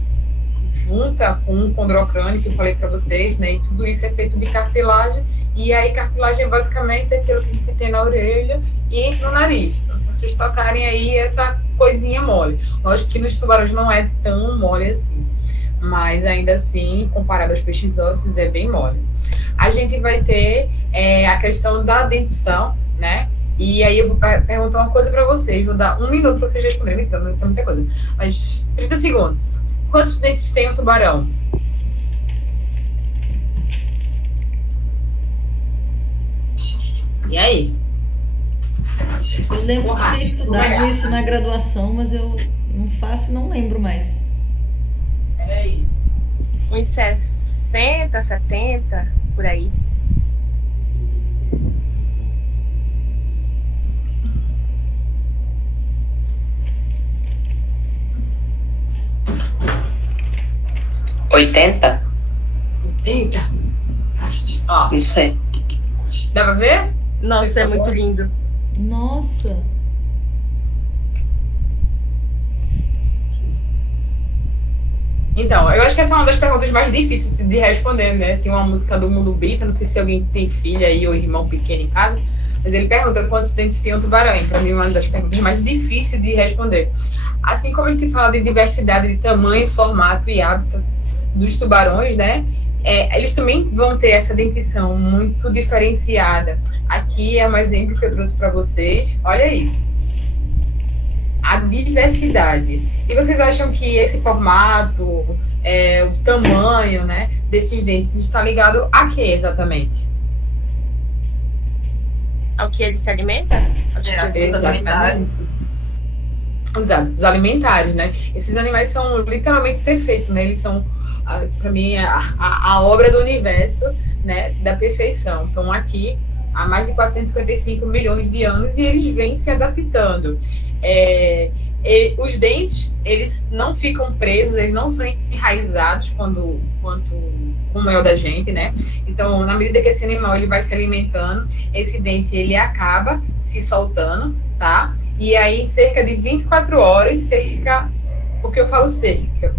junta com o condrocrânio, que eu falei para vocês, né? E tudo isso é feito de cartilagem. E aí, cartilagem é basicamente aquilo que a gente tem na orelha e no nariz. Então, se vocês tocarem aí, essa coisinha mole. Lógico que nos tubarões não é tão mole assim, mas ainda assim, comparado aos peixes ósseos, é bem mole. A gente vai ter a questão da dentição, né? E aí eu vou perguntar uma coisa para vocês. Vou dar 1 minuto para vocês responderem. Então, não tem muita coisa. Mas 30 segundos. Quantos dentes tem um tubarão? E aí? Eu lembro de ter estudado isso na graduação, mas eu não faço e não lembro mais. Peraí. Uns 60, 70, por aí. Oitenta? Ó, Não sei. dá pra ver? Nossa, é muito lindo. Nossa! Então, eu acho que essa é uma das perguntas mais difíceis de responder, né? Tem uma música do Mundo Bita, não sei se alguém tem filha aí ou irmão pequeno em casa, mas ele pergunta quantos dentes tem um tubarão. Para mim, é uma das perguntas mais difíceis de responder. Assim como a gente fala de diversidade de tamanho, formato e hábito dos tubarões, né? Eles também vão ter essa dentição muito diferenciada. Aqui é um exemplo que eu trouxe para vocês. Olha isso. A diversidade. E vocês acham que esse formato, o tamanho, né, desses dentes está ligado a quê exatamente? ao que ele se alimenta? Exatamente. Os hábitos alimentares, né? Esses animais são literalmente perfeitos, né? Eles são, para mim, a obra do universo, né? Da perfeição. Estão aqui há mais de 455 milhões de anos e eles vêm se adaptando. Os dentes, eles não ficam presos, eles não são enraizados como é o da gente, né? Então, na medida que esse animal ele vai se alimentando, esse dente ele acaba se soltando, tá? E aí, em cerca de 24 horas, porque eu falo cerca,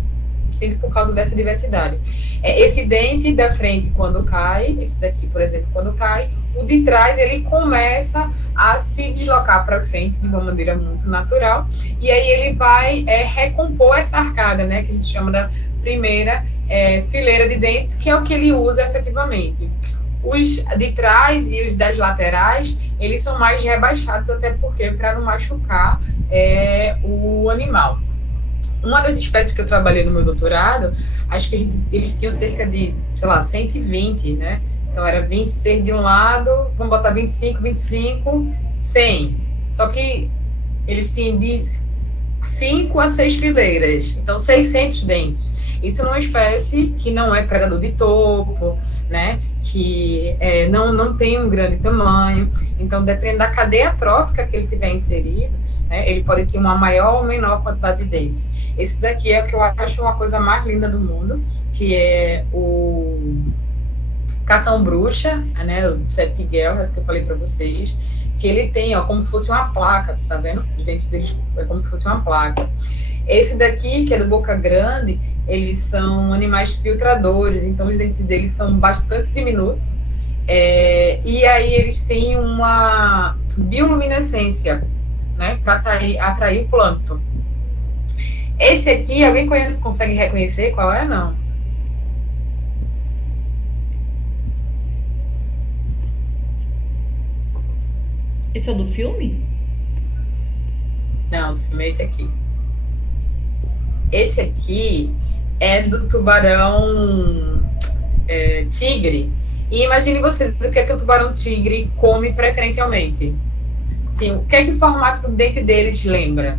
sempre por causa dessa diversidade. Esse dente da frente, quando cai, esse daqui, por exemplo, quando cai, o de trás, ele começa a se deslocar para frente de uma maneira muito natural, e aí ele vai recompor essa arcada, né, que a gente chama da primeira fileira de dentes, que é o que ele usa efetivamente. Os de trás e os das laterais, eles são mais rebaixados, até porque para não machucar o animal. Uma das espécies que eu trabalhei no meu doutorado, acho que eles tinham cerca de, 120, né? Então, era 20 ser de um lado, vamos botar 25, 25, 100. Só que eles tinham de 5 a 6 fileiras, então 600 dentes. Isso numa espécie que não é predador de topo, né? Que não tem um grande tamanho. Então, dependendo da cadeia trófica que ele tiver inserido, né, ele pode ter uma maior ou menor quantidade de dentes. Esse daqui é o que eu acho uma coisa mais linda do mundo, que é o cação-bruxa, né, o de 7 guerras que eu falei para vocês, que ele tem, ó, como se fosse uma placa, tá vendo? Os dentes deles é como se fosse uma placa. Esse daqui, que é do boca grande, eles são animais filtradores, então os dentes deles são bastante diminutos, e aí eles têm uma bioluminescência, né, para atrair o plâncton. Esse aqui, alguém consegue reconhecer qual é? Não. Esse é o do filme? Não, o filme é esse aqui. Esse aqui é do tubarão tigre. E imagine vocês o que é que o tubarão tigre come preferencialmente. Sim, o que é que o formato do dente deles lembra?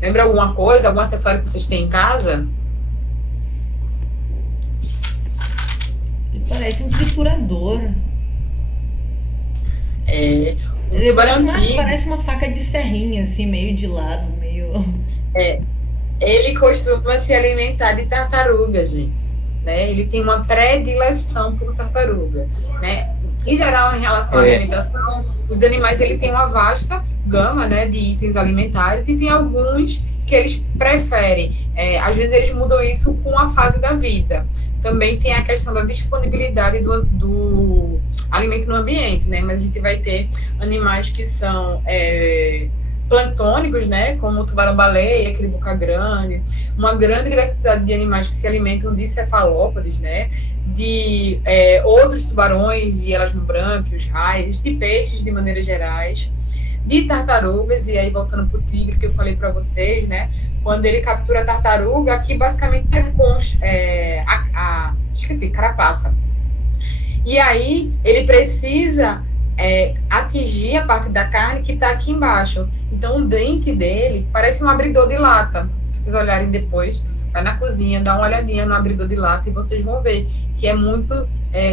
Lembra alguma coisa, algum acessório que vocês têm em casa? Ele parece um triturador. O tubarão tigre, Parece uma faca de serrinha, assim, meio de lado, meio... ele costuma se alimentar de tartaruga, gente. Né? Ele tem uma predileção por tartaruga, né? Em geral, em relação à alimentação, os animais ele tem uma vasta gama, né, de itens alimentares, e tem alguns que eles preferem. Às vezes eles mudam isso com a fase da vida. Também tem a questão da disponibilidade do alimento no ambiente, né? Mas a gente vai ter animais que são planctônicos, né, como o tubarão-baleia, aquele boca grande, uma grande diversidade de animais que se alimentam de cefalópodes, né, de outros tubarões e elasmobrânquios, raios, de peixes de maneiras gerais, de tartarugas, e aí voltando para o tigre que eu falei para vocês, né, quando ele captura a tartaruga, aqui basicamente carapaça. E aí ele precisa atingir a parte da carne que está aqui embaixo. Então, o dente dele parece um abridor de lata. Se vocês olharem depois, vai na cozinha, dá uma olhadinha no abridor de lata e vocês vão ver que é muito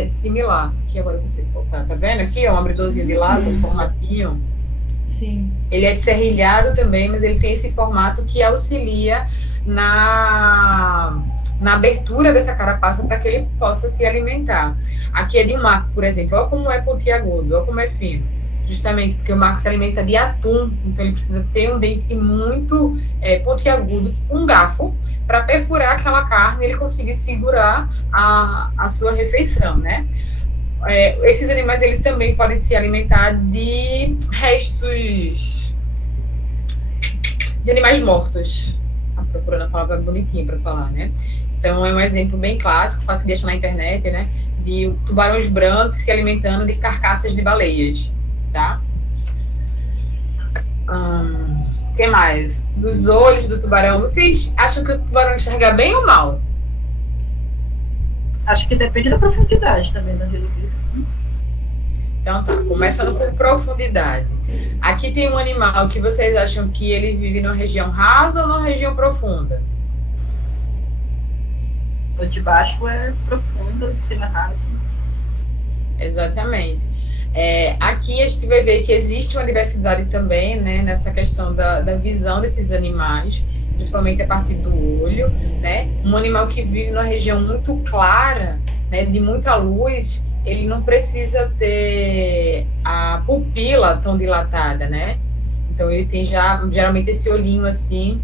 similar. Aqui agora eu consigo voltar, tá vendo? Aqui, ó, um abridorzinho de lata, um formatinho. Sim. Ele é serrilhado também, mas ele tem esse formato que auxilia na abertura dessa carapaça para que ele possa se alimentar. Aqui é de um maco, por exemplo. Olha como é pontiagudo, olha como é fino. Justamente porque o maco se alimenta de atum, então ele precisa ter um dente muito pontiagudo, tipo um garfo, para perfurar aquela carne e ele conseguir segurar a sua refeição, né? Esses animais eles também podem se alimentar de restos de animais mortos. Procurando a palavra bonitinha para falar, né? Então, é um exemplo bem clássico, fácil de achar na internet, né? De tubarões brancos se alimentando de carcaças de baleias, tá? O que mais? Dos olhos do tubarão. Vocês acham que o tubarão enxerga bem ou mal? Acho que depende da profundidade também da onde ele vive. Então tá, começando por profundidade. Aqui tem um animal que vocês acham que ele vive numa região rasa ou numa região profunda? O de baixo é profundo, o de cima é raso. Exatamente. Aqui a gente vai ver que existe uma diversidade também, né, nessa questão da visão desses animais, principalmente a partir do olho, né? Um animal que vive numa região muito clara, né, de muita luz, ele não precisa ter a pupila tão dilatada, né? Então ele tem já geralmente esse olhinho assim,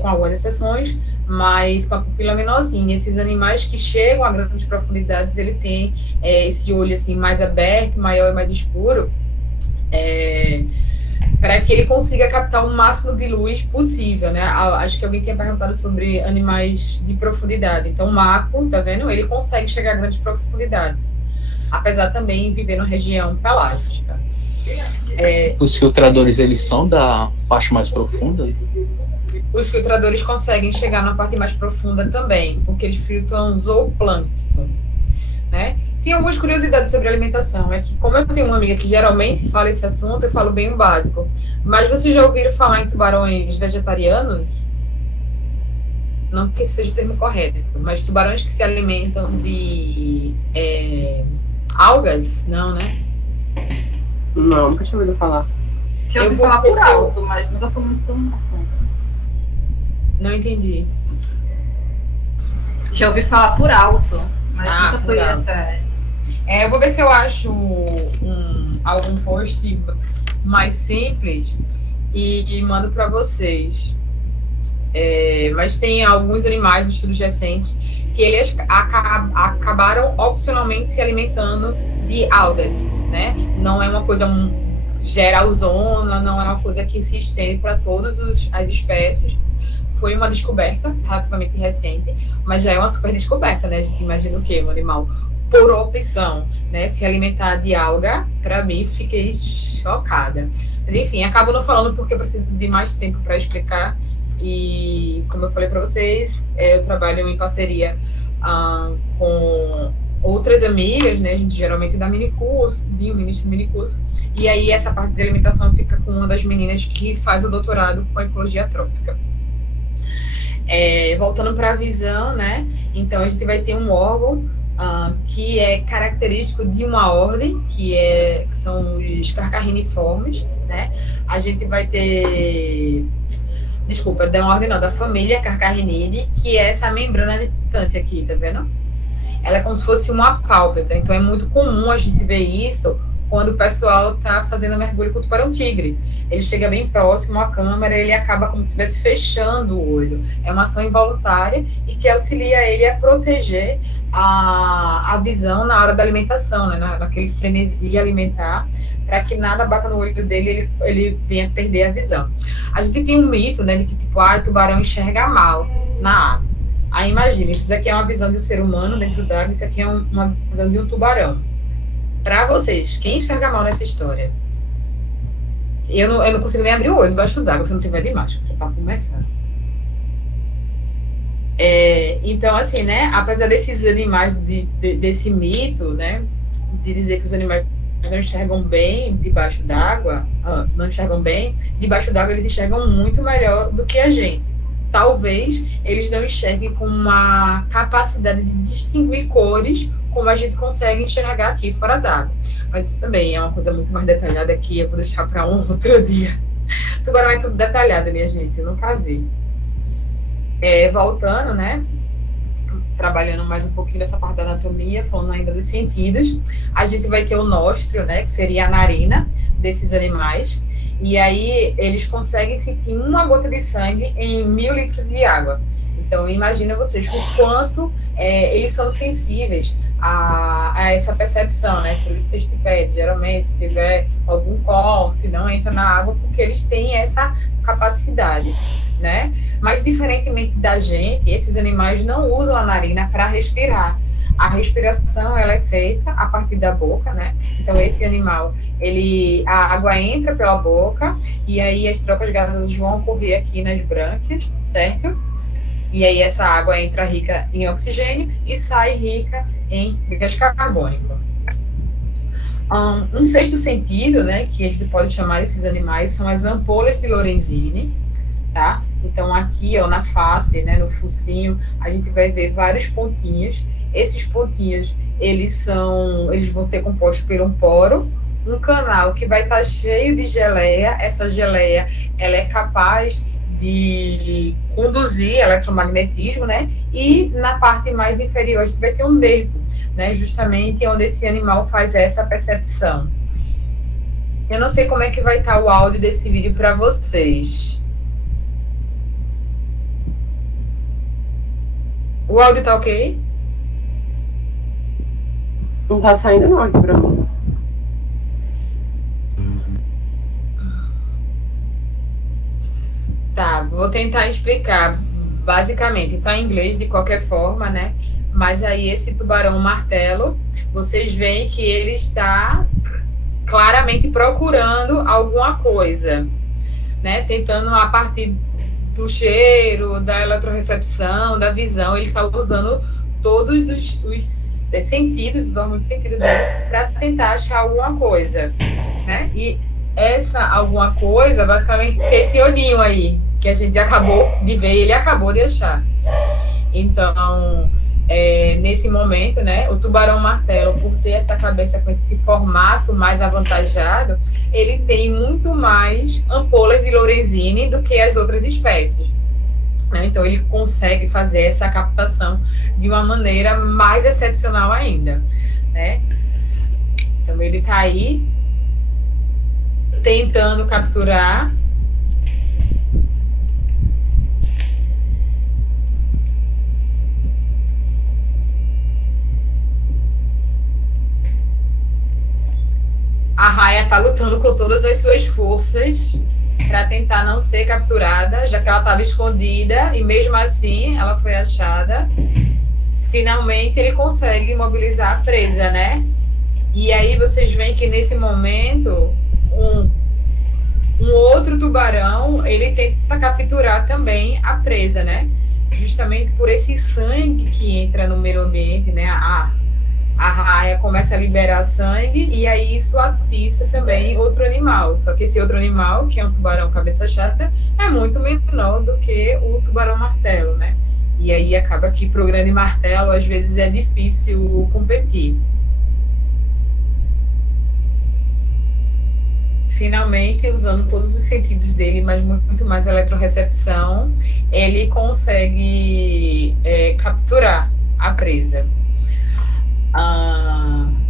com algumas exceções, mas com a pupila menorzinha. Esses animais que chegam a grandes profundidades, ele tem esse olho assim mais aberto, maior e mais escuro, para que ele consiga captar o máximo de luz possível, né? Acho que alguém tinha perguntado sobre animais de profundidade. Então, o maco, tá vendo? Ele consegue chegar a grandes profundidades, apesar também de viver na região pelágica. Os filtradores, eles são da parte mais profunda? Os filtradores conseguem chegar na parte mais profunda também, porque eles filtram zooplâncton, né? Tem algumas curiosidades sobre alimentação. É que, como eu tenho uma amiga que geralmente fala esse assunto, eu falo bem o básico. Mas vocês já ouviram falar em tubarões vegetarianos? Não que esse seja o termo correto, mas tubarões que se alimentam de algas? Não, né? Não, nunca tinha ouvido falar. Já ouvi falar por alto, mas nunca foi muito tão fundo. Não entendi. Já ouvi falar por alto, mas nunca por fui alto. até. Eu vou ver se eu acho algum post mais simples e mando para vocês. Mas tem alguns animais, estudos recentes, que eles acabaram opcionalmente se alimentando de algas, né? Não é uma coisa geralzona, não é uma coisa que se estende para todas as espécies. Foi uma descoberta relativamente recente, mas já é uma super descoberta, né? A gente imagina o quê? Um animal por opção, né? Se alimentar de alga, para mim, fiquei chocada. Mas enfim, acabo não falando porque eu preciso de mais tempo para explicar. E como eu falei para vocês, eu trabalho em parceria com outras amigas, né? A gente geralmente dá minicurso, de um início de minicurso. E aí essa parte de alimentação fica com uma das meninas que faz o doutorado com ecologia trófica. Voltando para a visão, né? Então a gente vai ter um órgão que é característico de uma ordem, que são os carcarriniformes, né? A gente vai ter, desculpa, da ordem não, da família Carcarrinidae, que é essa membrana detectante aqui, tá vendo? Ela é como se fosse uma pálpebra, então é muito comum a gente ver isso quando o pessoal está fazendo mergulho com o tubarão-tigre. Ele chega bem próximo à câmera, ele acaba como se estivesse fechando o olho. É uma ação involuntária e que auxilia ele a proteger a visão na hora da alimentação, né? Naquele frenesi alimentar, para que nada bata no olho dele e ele venha perder a visão. A gente tem um mito, né, de que tipo, o tubarão enxerga mal na água. Aí imagina, isso daqui é uma visão de um ser humano dentro d'água, isso aqui é uma visão de um tubarão. Para vocês, quem enxerga mal nessa história? Eu não consigo nem abrir o olho debaixo d'água se não tiver de máscara, para começar. Então, assim, né, apesar desses animais, desse mito, né, de dizer que os animais não enxergam bem debaixo d'água, debaixo d'água eles enxergam muito melhor do que a gente. Talvez eles não enxerguem com uma capacidade de distinguir cores como a gente consegue enxergar aqui fora d'água. Mas isso também é uma coisa muito mais detalhada que eu vou deixar para um outro dia. Tubarão é tudo detalhado, minha gente, eu nunca vi. Voltando, né? Trabalhando mais um pouquinho nessa parte da anatomia, falando ainda dos sentidos, a gente vai ter o nóstril, né? Que seria a narina desses animais. E aí eles conseguem sentir uma gota de sangue em 1000 litros de água. Então imagina vocês o quanto eles são sensíveis a essa percepção, né? Por isso que a gente pede, geralmente, se tiver algum corte, não entra na água, porque eles têm essa capacidade, né? Mas diferentemente da gente, esses animais não usam a narina para respirar. A respiração, ela é feita a partir da boca, né? Então, esse animal, a água entra pela boca e aí as trocas gasosas vão ocorrer aqui nas brânquias, certo? E aí essa água entra rica em oxigênio e sai rica em gás carbônico. Um sexto sentido, né, que a gente pode chamar esses animais, são as ampolas de Lorenzini, tá? Então aqui, ó, na face, né, no focinho, a gente vai ver vários pontinhos. Esses pontinhos, eles vão ser compostos por um poro, um canal que vai estar cheio de geleia. Essa geleia, ela é capaz de conduzir eletromagnetismo, né? E na parte mais inferior, a gente vai ter um nervo, né? Justamente onde esse animal faz essa percepção. Eu não sei como é que vai estar o áudio desse vídeo para vocês. O áudio tá ok? Não tá saindo não aqui pra mim. Tá, vou tentar explicar. Basicamente, tá em inglês de qualquer forma, né? Mas aí esse tubarão martelo, vocês veem que ele está claramente procurando alguma coisa, né? Tentando a partir do cheiro, da eletrorecepção, da visão, ele está usando todos os sentidos, os órgãos de sentido dele, para tentar achar alguma coisa, né? E essa alguma coisa, basicamente, é esse olhinho aí, que a gente acabou de ver, ele acabou de achar. Então, nesse momento, né, o tubarão martelo, por ter essa cabeça com esse formato mais avantajado, ele tem muito mais ampolas de Lorenzini do que as outras espécies, né? Então, ele consegue fazer essa captação de uma maneira mais excepcional ainda, né? Então, ele está aí tentando capturar a raia está lutando com todas as suas forças para tentar não ser capturada, já que ela estava escondida, e mesmo assim ela foi achada. Finalmente ele consegue imobilizar a presa, né? E aí vocês veem que nesse momento um outro tubarão, ele tenta capturar também a presa, né? Justamente por esse sangue que entra no meio ambiente, né? A raia começa a liberar sangue e aí isso atiça também outro animal. Só que esse outro animal, que é um tubarão cabeça chata, é muito menor do que o tubarão martelo, né? E aí acaba que pro grande martelo, às vezes, é difícil competir. Finalmente, usando todos os sentidos dele, mas muito mais a eletrorecepção, ele consegue capturar a presa.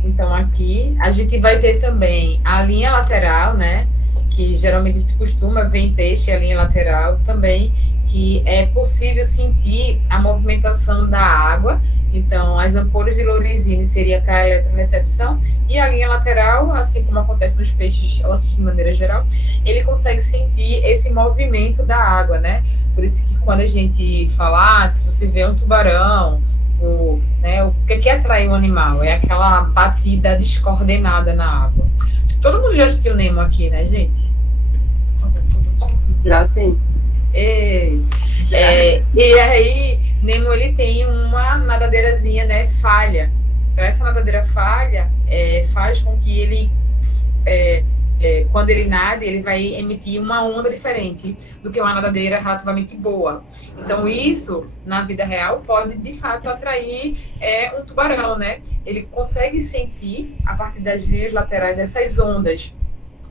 Então aqui a gente vai ter também a linha lateral, né, que geralmente a gente costuma ver em peixe, a linha lateral também, que é possível sentir a movimentação da água. Então as ampolas de Lorenzini seria para a eletrorecepção, e a linha lateral, assim como acontece nos peixes ósseos de maneira geral, ele consegue sentir esse movimento da água, né? Por isso que quando a gente fala, se você vê um tubarão, né, o que atrai um animal? É aquela batida descoordenada na água. Todo mundo já assistiu Nemo aqui, né, gente? Já sim. E aí, Nemo, ele tem uma nadadeirazinha, né, falha. Então, essa nadadeira falha faz com que ele, quando ele nada, ele vai emitir uma onda diferente do que uma nadadeira relativamente boa. Então, isso, na vida real, pode, de fato, atrair um tubarão, né? Ele consegue sentir, a partir das linhas laterais, essas ondas,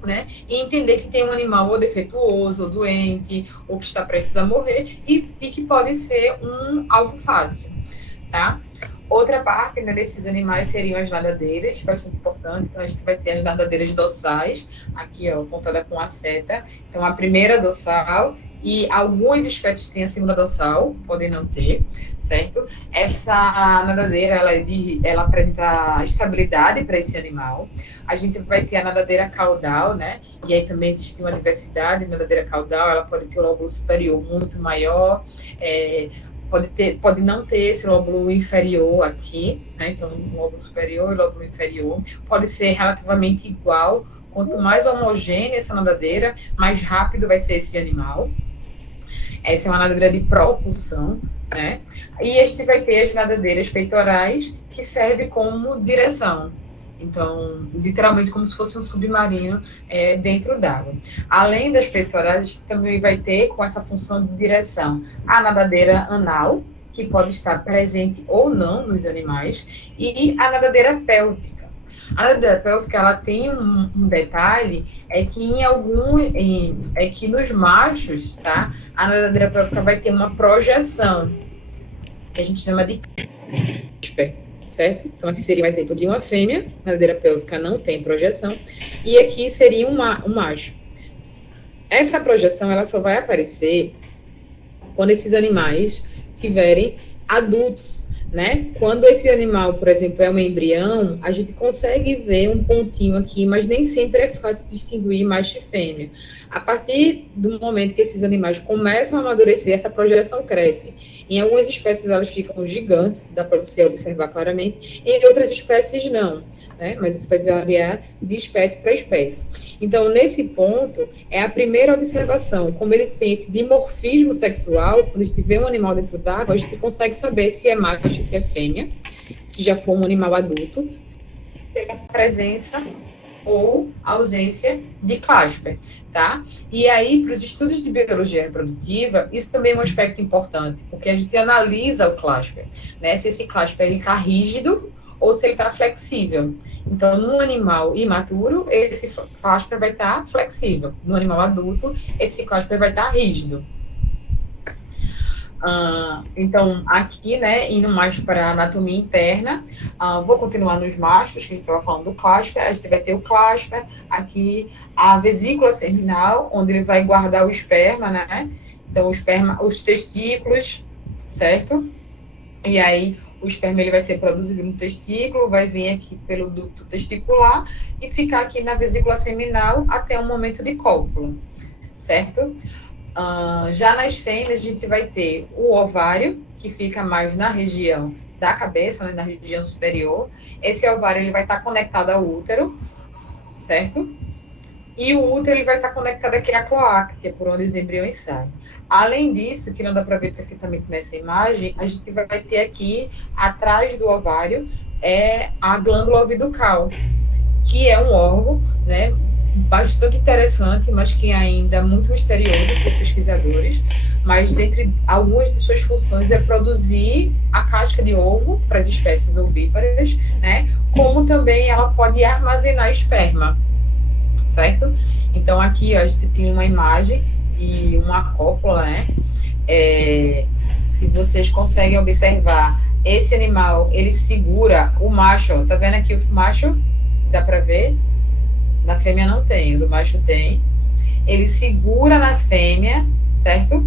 né? E entender que tem um animal ou defeituoso, ou doente, ou que está prestes a morrer, e que pode ser um alvo fácil, tá? Outra parte, né, desses animais seriam as nadadeiras, bastante importante. Então, a gente vai ter as nadadeiras dorsais, aqui, ó, apontada com a seta. Então, a primeira dorsal, e algumas espécies têm a segunda dorsal, podem não ter, certo? Essa nadadeira, ela apresenta estabilidade para esse animal. A gente vai ter a nadadeira caudal, né? E aí também existe uma diversidade. A nadadeira caudal, ela pode ter o lóbulo superior muito maior, pode não ter esse lóbulo inferior aqui, né? Então, o lóbulo superior e o lóbulo inferior pode ser relativamente igual. Quanto mais homogênea essa nadadeira, mais rápido vai ser esse animal. Essa é uma nadadeira de propulsão, né? E a gente vai ter as nadadeiras peitorais, que servem como direção. Então, literalmente como se fosse um submarino dentro d'água. Além das peitorais, a gente também vai ter, com essa função de direção, a nadadeira anal, que pode estar presente ou não nos animais, e a nadadeira pélvica. A nadadeira pélvica, ela tem um detalhe, é que nos machos, tá, a nadadeira pélvica vai ter uma projeção, que a gente chama de clasper, certo? Então, aqui seria um exemplo de uma fêmea, a nadadeira pélvica não tem projeção, e aqui seria um macho. Essa projeção, ela só vai aparecer quando esses animais tiverem adultos, né? Quando esse animal, por exemplo, é um embrião, a gente consegue ver um pontinho aqui, mas nem sempre é fácil distinguir macho e fêmea. A partir do momento que esses animais começam a amadurecer, essa projeção cresce. Em algumas espécies elas ficam gigantes, dá para você observar claramente, em outras espécies não, né? Mas isso vai variar de espécie para espécie. Então, nesse ponto, é a primeira observação. Como eles têm esse dimorfismo sexual, quando a gente vê um animal dentro d'água, a gente consegue saber se é macho, se é fêmea, se já for um animal adulto, se tem a presença ou ausência de clasper, tá? E aí, para os estudos de biologia reprodutiva, isso também é um aspecto importante, porque a gente analisa o clasper, né? Se esse clasper ele está rígido ou se ele está flexível. Então, no animal imaturo, esse clasper vai estar flexível. No animal adulto, esse clasper vai estar rígido. Então, aqui, né, indo mais para a anatomia interna, vou continuar nos machos, que a gente estava falando do clasper. A gente vai ter o clasper, aqui a vesícula seminal, onde ele vai guardar o esperma, né? Então, o esperma, os testículos, certo? E aí, o esperma ele vai ser produzido no testículo, vai vir aqui pelo ducto testicular e ficar aqui na vesícula seminal até o momento de cópula, certo? Já nas fêmeas, a gente vai ter o ovário, que fica mais na região da cabeça, né, na região superior. Esse ovário ele vai estar conectado ao útero, certo? E o útero ele vai estar conectado aqui à cloaca, que é por onde os embriões saem. Além disso, que não dá para ver perfeitamente nessa imagem, a gente vai ter aqui, atrás do ovário, a glândula oviducal, que é um órgão, né, bastante interessante, mas que ainda é muito misterioso para os pesquisadores. Mas dentre algumas de suas funções é produzir a casca de ovo para as espécies ovíparas, né? Como também ela pode armazenar esperma, certo? Então aqui, ó, a gente tem uma imagem de uma cópula, né? Se vocês conseguem observar, esse animal, ele segura o macho, ó, tá vendo aqui o macho? Dá para ver? Na fêmea não tem, o do macho tem. Ele segura na fêmea, certo?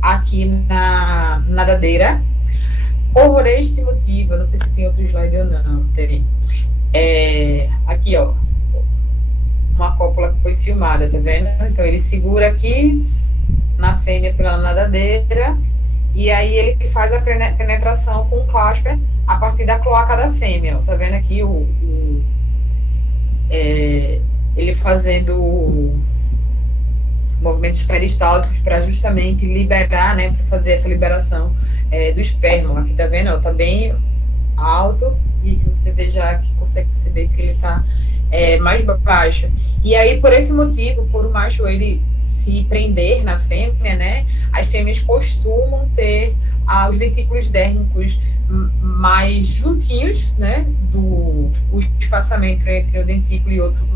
Aqui na nadadeira. Por este motivo, eu não sei se tem outro slide ou não, tem. Aqui, ó, uma cópula que foi filmada, tá vendo? Então, ele segura aqui na fêmea pela nadadeira, e aí ele faz a penetração com o clasper a partir da cloaca da fêmea, ó. Tá vendo aqui ele fazendo movimentos peristálticos para justamente liberar, né, para fazer essa liberação do esperma. Aqui tá vendo, ó, tá bem alto, e você vê já que consegue perceber que ele tá mais baixo. E aí, por esse motivo, por o macho ele se prender na fêmea, né, as fêmeas costumam ter os dentículos dérmicos mais juntinhos, né, o espaçamento entre o dentículo e outro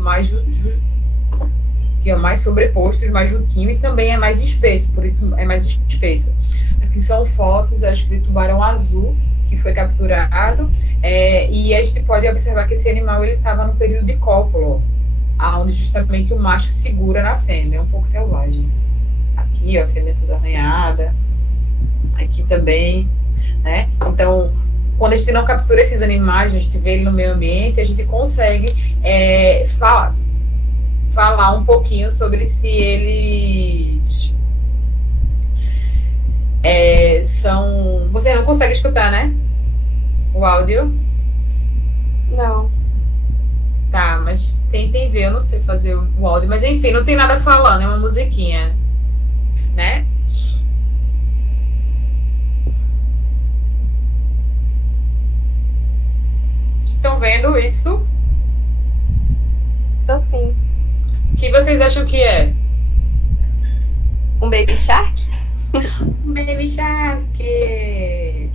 que é mais sobrepostos, mais juntinho, e também é mais espesso, por isso é mais espesso. Aqui são fotos, acho que do tubarão azul, que foi capturado, e a gente pode observar que esse animal ele estava no período de cópula, onde justamente o macho segura na fêmea, é um pouco selvagem. Aqui, ó, a fêmea toda arranhada, aqui também, né? Então, quando a gente não captura esses animais, a gente vê ele no meio ambiente, a gente consegue falar um pouquinho sobre se eles são... Você não consegue escutar, né? O áudio? Não. Tá, mas tentem ver, eu não sei fazer o áudio, mas enfim, não tem nada falando, é uma musiquinha, né? estão vendo isso? Tô sim. O que vocês acham que é? Um baby shark? Baby Shark!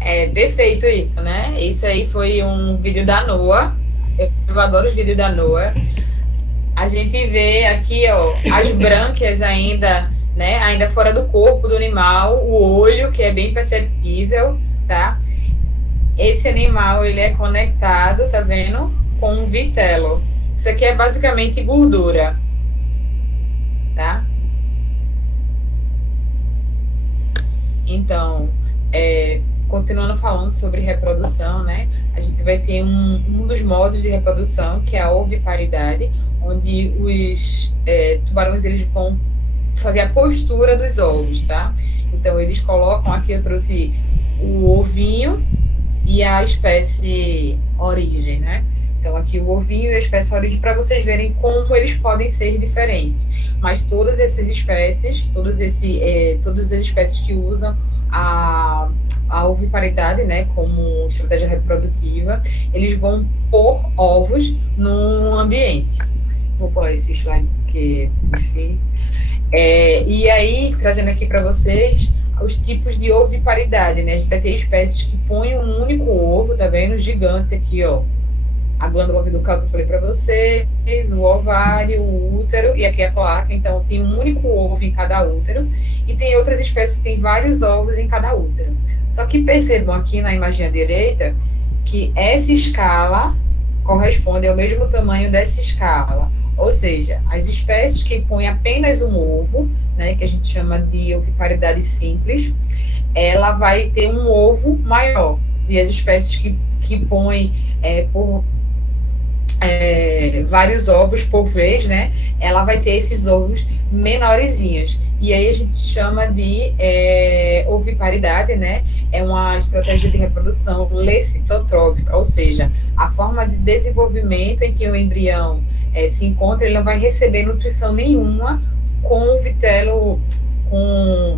É perfeito isso, né? Isso aí foi um vídeo da Noah. Eu adoro os vídeos da Noah. A gente vê aqui, ó, as brânquias ainda, né? Ainda fora do corpo do animal, o olho, que é bem perceptível, tá? Esse animal, ele é conectado, tá vendo? Com um vitelo. Isso aqui é basicamente gordura, tá? Então, continuando falando sobre reprodução, né? A gente vai ter um dos modos de reprodução, que é a oviparidade, onde os tubarões eles vão fazer a postura dos ovos, tá? Então, eles colocam, aqui eu trouxe o ovinho e a espécie origem, né? Então, aqui o ovinho e a espécie origem, para vocês verem como eles podem ser diferentes. Mas todas essas espécies, todas as espécies que usam a oviparidade, né, como estratégia reprodutiva, eles vão pôr ovos no ambiente. Vou pular esse slide porque, enfim. E aí, trazendo aqui para vocês os tipos de oviparidade, né? A gente vai ter espécies que põem um único ovo, tá vendo? Gigante aqui, ó. A glândula oviducal que eu falei para vocês, o ovário, o útero e aqui a cloaca. Então, tem um único ovo em cada útero. E tem outras espécies que têm vários ovos em cada útero. Só que percebam aqui na imagem à direita que essa escala corresponde ao mesmo tamanho dessa escala. Ou seja, as espécies que põem apenas um ovo, né, que a gente chama de oviparidade simples, ela vai ter um ovo maior. E as espécies que põem vários ovos por vez, né, ela vai ter esses ovos menorzinhos. E aí a gente chama de oviparidade, né, é uma estratégia de reprodução lecitotrófica, ou seja, a forma de desenvolvimento em que o embrião se encontra, ele não vai receber nutrição nenhuma com o vitelo,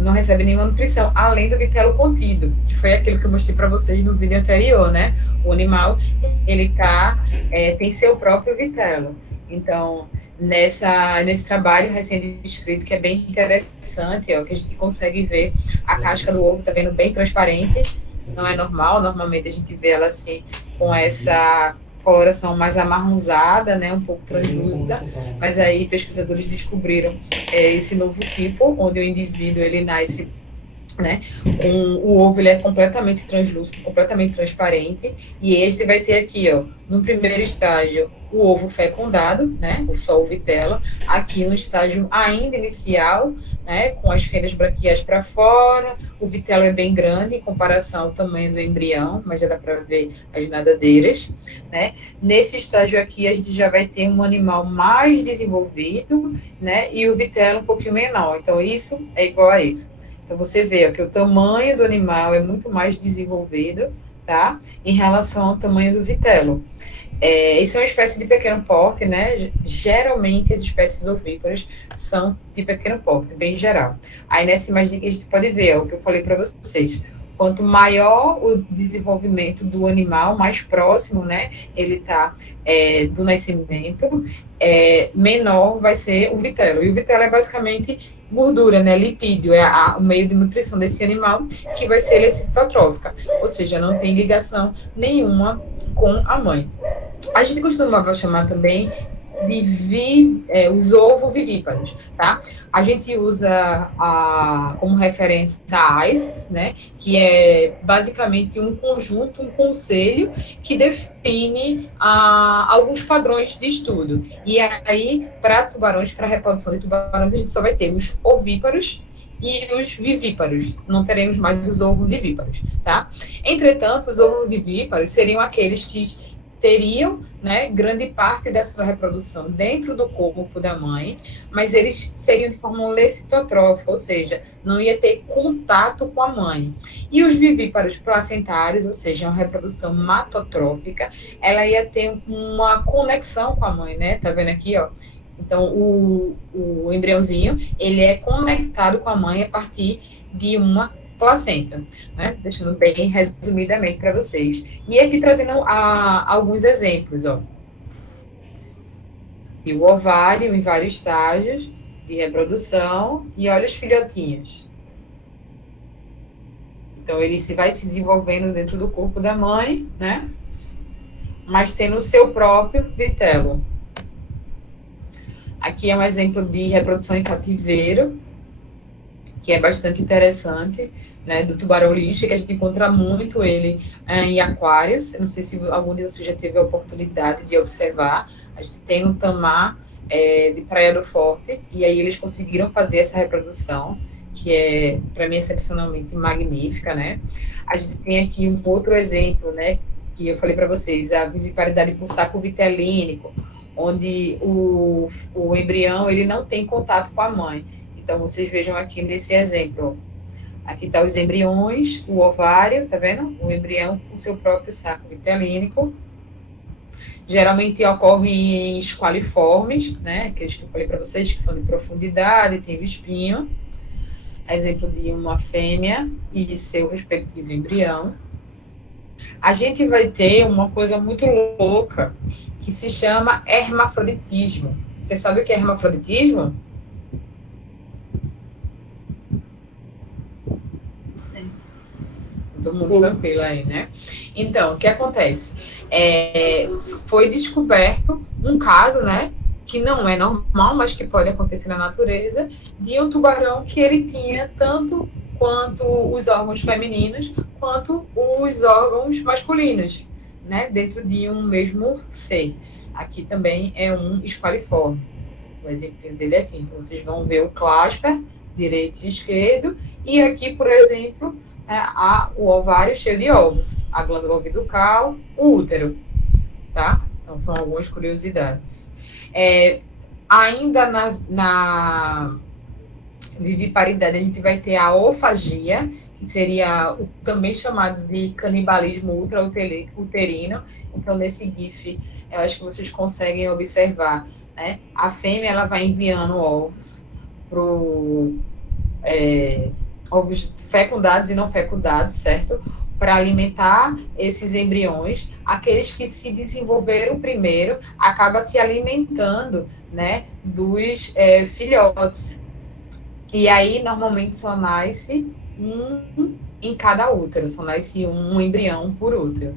não recebe nenhuma nutrição, além do vitelo contido, que foi aquilo que eu mostrei para vocês no vídeo anterior, né? O animal, ele tem seu próprio vitelo. Então, nesse trabalho recém-descrito, que é bem interessante, ó, que a gente consegue ver a casca do ovo, tá vendo, bem transparente, não é normal, normalmente a gente vê ela assim, com essa coloração mais amarronzada, né, um pouco translúcida, mas aí pesquisadores descobriram esse novo tipo, onde o indivíduo, ele nasce, né, o ovo, ele é completamente translúcido, completamente transparente, e este vai ter aqui, ó, no primeiro estágio, o ovo fecundado, né, só o vitelo, aqui no estágio ainda inicial, né, com as fendas branquiais para fora, o vitelo é bem grande em comparação ao tamanho do embrião, mas já dá para ver as nadadeiras, né. Nesse estágio aqui, a gente já vai ter um animal mais desenvolvido, né, e o vitelo um pouquinho menor, então isso é igual a isso. Então, você vê ó, que o tamanho do animal é muito mais desenvolvido, tá? Em relação ao tamanho do vitelo. Isso é uma espécie de pequeno porte, né? Geralmente, as espécies ovíparas são de pequeno porte, bem geral. Aí, nessa imagem que a gente pode ver, ó, o que eu falei para vocês. Quanto maior o desenvolvimento do animal, mais próximo, né, ele tá do nascimento, menor vai ser o vitelo. E o vitelo é basicamente gordura, né, lipídio, o meio de nutrição desse animal, que vai ser lecitotrófica, ou seja, não tem ligação nenhuma com a mãe. A gente costumava chamar também de os ovovivíparos, tá? A gente usa como referência a ICE, né? Que é basicamente um conjunto, um conselho que define alguns padrões de estudo. E aí, para tubarões, para a reprodução de tubarões, a gente só vai ter os ovíparos e os vivíparos, não teremos mais os ovovivíparos, tá? Entretanto, os ovovivíparos seriam aqueles que teriam, né, grande parte da sua reprodução dentro do corpo da mãe, mas eles seriam de forma lecitotrófica, ou seja, não ia ter contato com a mãe. E os vivíparos placentários, ou seja, uma reprodução matotrófica, ela ia ter uma conexão com a mãe, né? Tá vendo aqui, ó? Então, o embriãozinho, ele é conectado com a mãe a partir de uma placenta, né? Deixando bem resumidamente para vocês. E aqui trazendo alguns exemplos, ó. E o ovário em vários estágios de reprodução, e olha os filhotinhos. Então, ele vai se desenvolvendo dentro do corpo da mãe, né? Mas tendo o seu próprio vitelo. Aqui é um exemplo de reprodução em cativeiro, que é bastante interessante, né? Do tubarão-lixa, que a gente encontra muito ele em aquários. Eu não sei se algum de vocês já teve a oportunidade de observar. A gente tem um tamar de Praia do Forte, e aí eles conseguiram fazer essa reprodução, que é, para mim, excepcionalmente magnífica, né? A gente tem aqui um outro exemplo, né, que eu falei para vocês, a viviparidade por saco vitelínico, onde o embrião, ele não tem contato com a mãe. Então, vocês vejam aqui nesse exemplo, aqui tá os embriões, o ovário, tá vendo? O embrião com seu próprio saco vitelínico. Geralmente ocorrem em esqualiformes, né? Aqueles que eu falei para vocês, que são de profundidade, tem o espinho. Exemplo de uma fêmea e de seu respectivo embrião. A gente vai ter uma coisa muito louca, que se chama hermafroditismo. Você sabe o que é hermafroditismo? Sim. Todo mundo tranquilo aí, né? Então, o que acontece? Foi descoberto um caso, né, que não é normal, mas que pode acontecer na natureza, de um tubarão que ele tinha tanto quanto os órgãos femininos, quanto os órgãos masculinos, né, dentro de um mesmo ser. Aqui também é um esqualiforme. O exemplo dele aqui. Então, vocês vão ver o clasper, direito e esquerdo, e aqui, por exemplo, o ovário cheio de ovos, a glândula oviducal, o útero, tá? Então, são algumas curiosidades. Ainda na viviparidade, a gente vai ter a ofagia, que seria o também chamado de canibalismo ultrauterino. Então, nesse GIF, eu acho que vocês conseguem observar, né? A fêmea, ela vai enviando ovos ovos fecundados e não fecundados, certo? Para alimentar esses embriões. Aqueles que se desenvolveram primeiro acabam se alimentando, né, dos filhotes. E aí, normalmente, só nasce um em cada útero, só nasce um embrião por útero.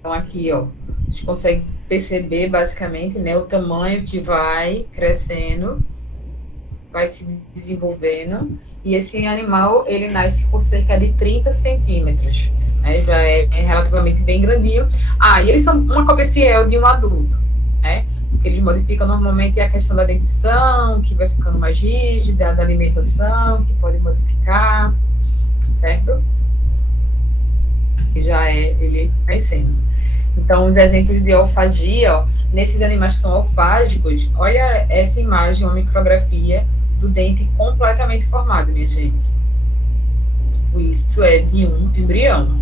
Então, aqui, ó, a gente consegue perceber, basicamente, né, o tamanho que vai crescendo, vai se desenvolvendo, e esse animal, ele nasce com cerca de 30 centímetros, né, já é relativamente bem grandinho. E eles são uma cópia fiel de um adulto, né, o que eles modificam normalmente é a questão da dentição, que vai ficando mais rígida, da alimentação, que pode modificar, certo? Que já ele nascendo. Então, os exemplos de ofagia, ó, nesses animais que são alfágicos, olha essa imagem, uma micrografia do dente completamente formado, minha gente. Isso é de um embrião,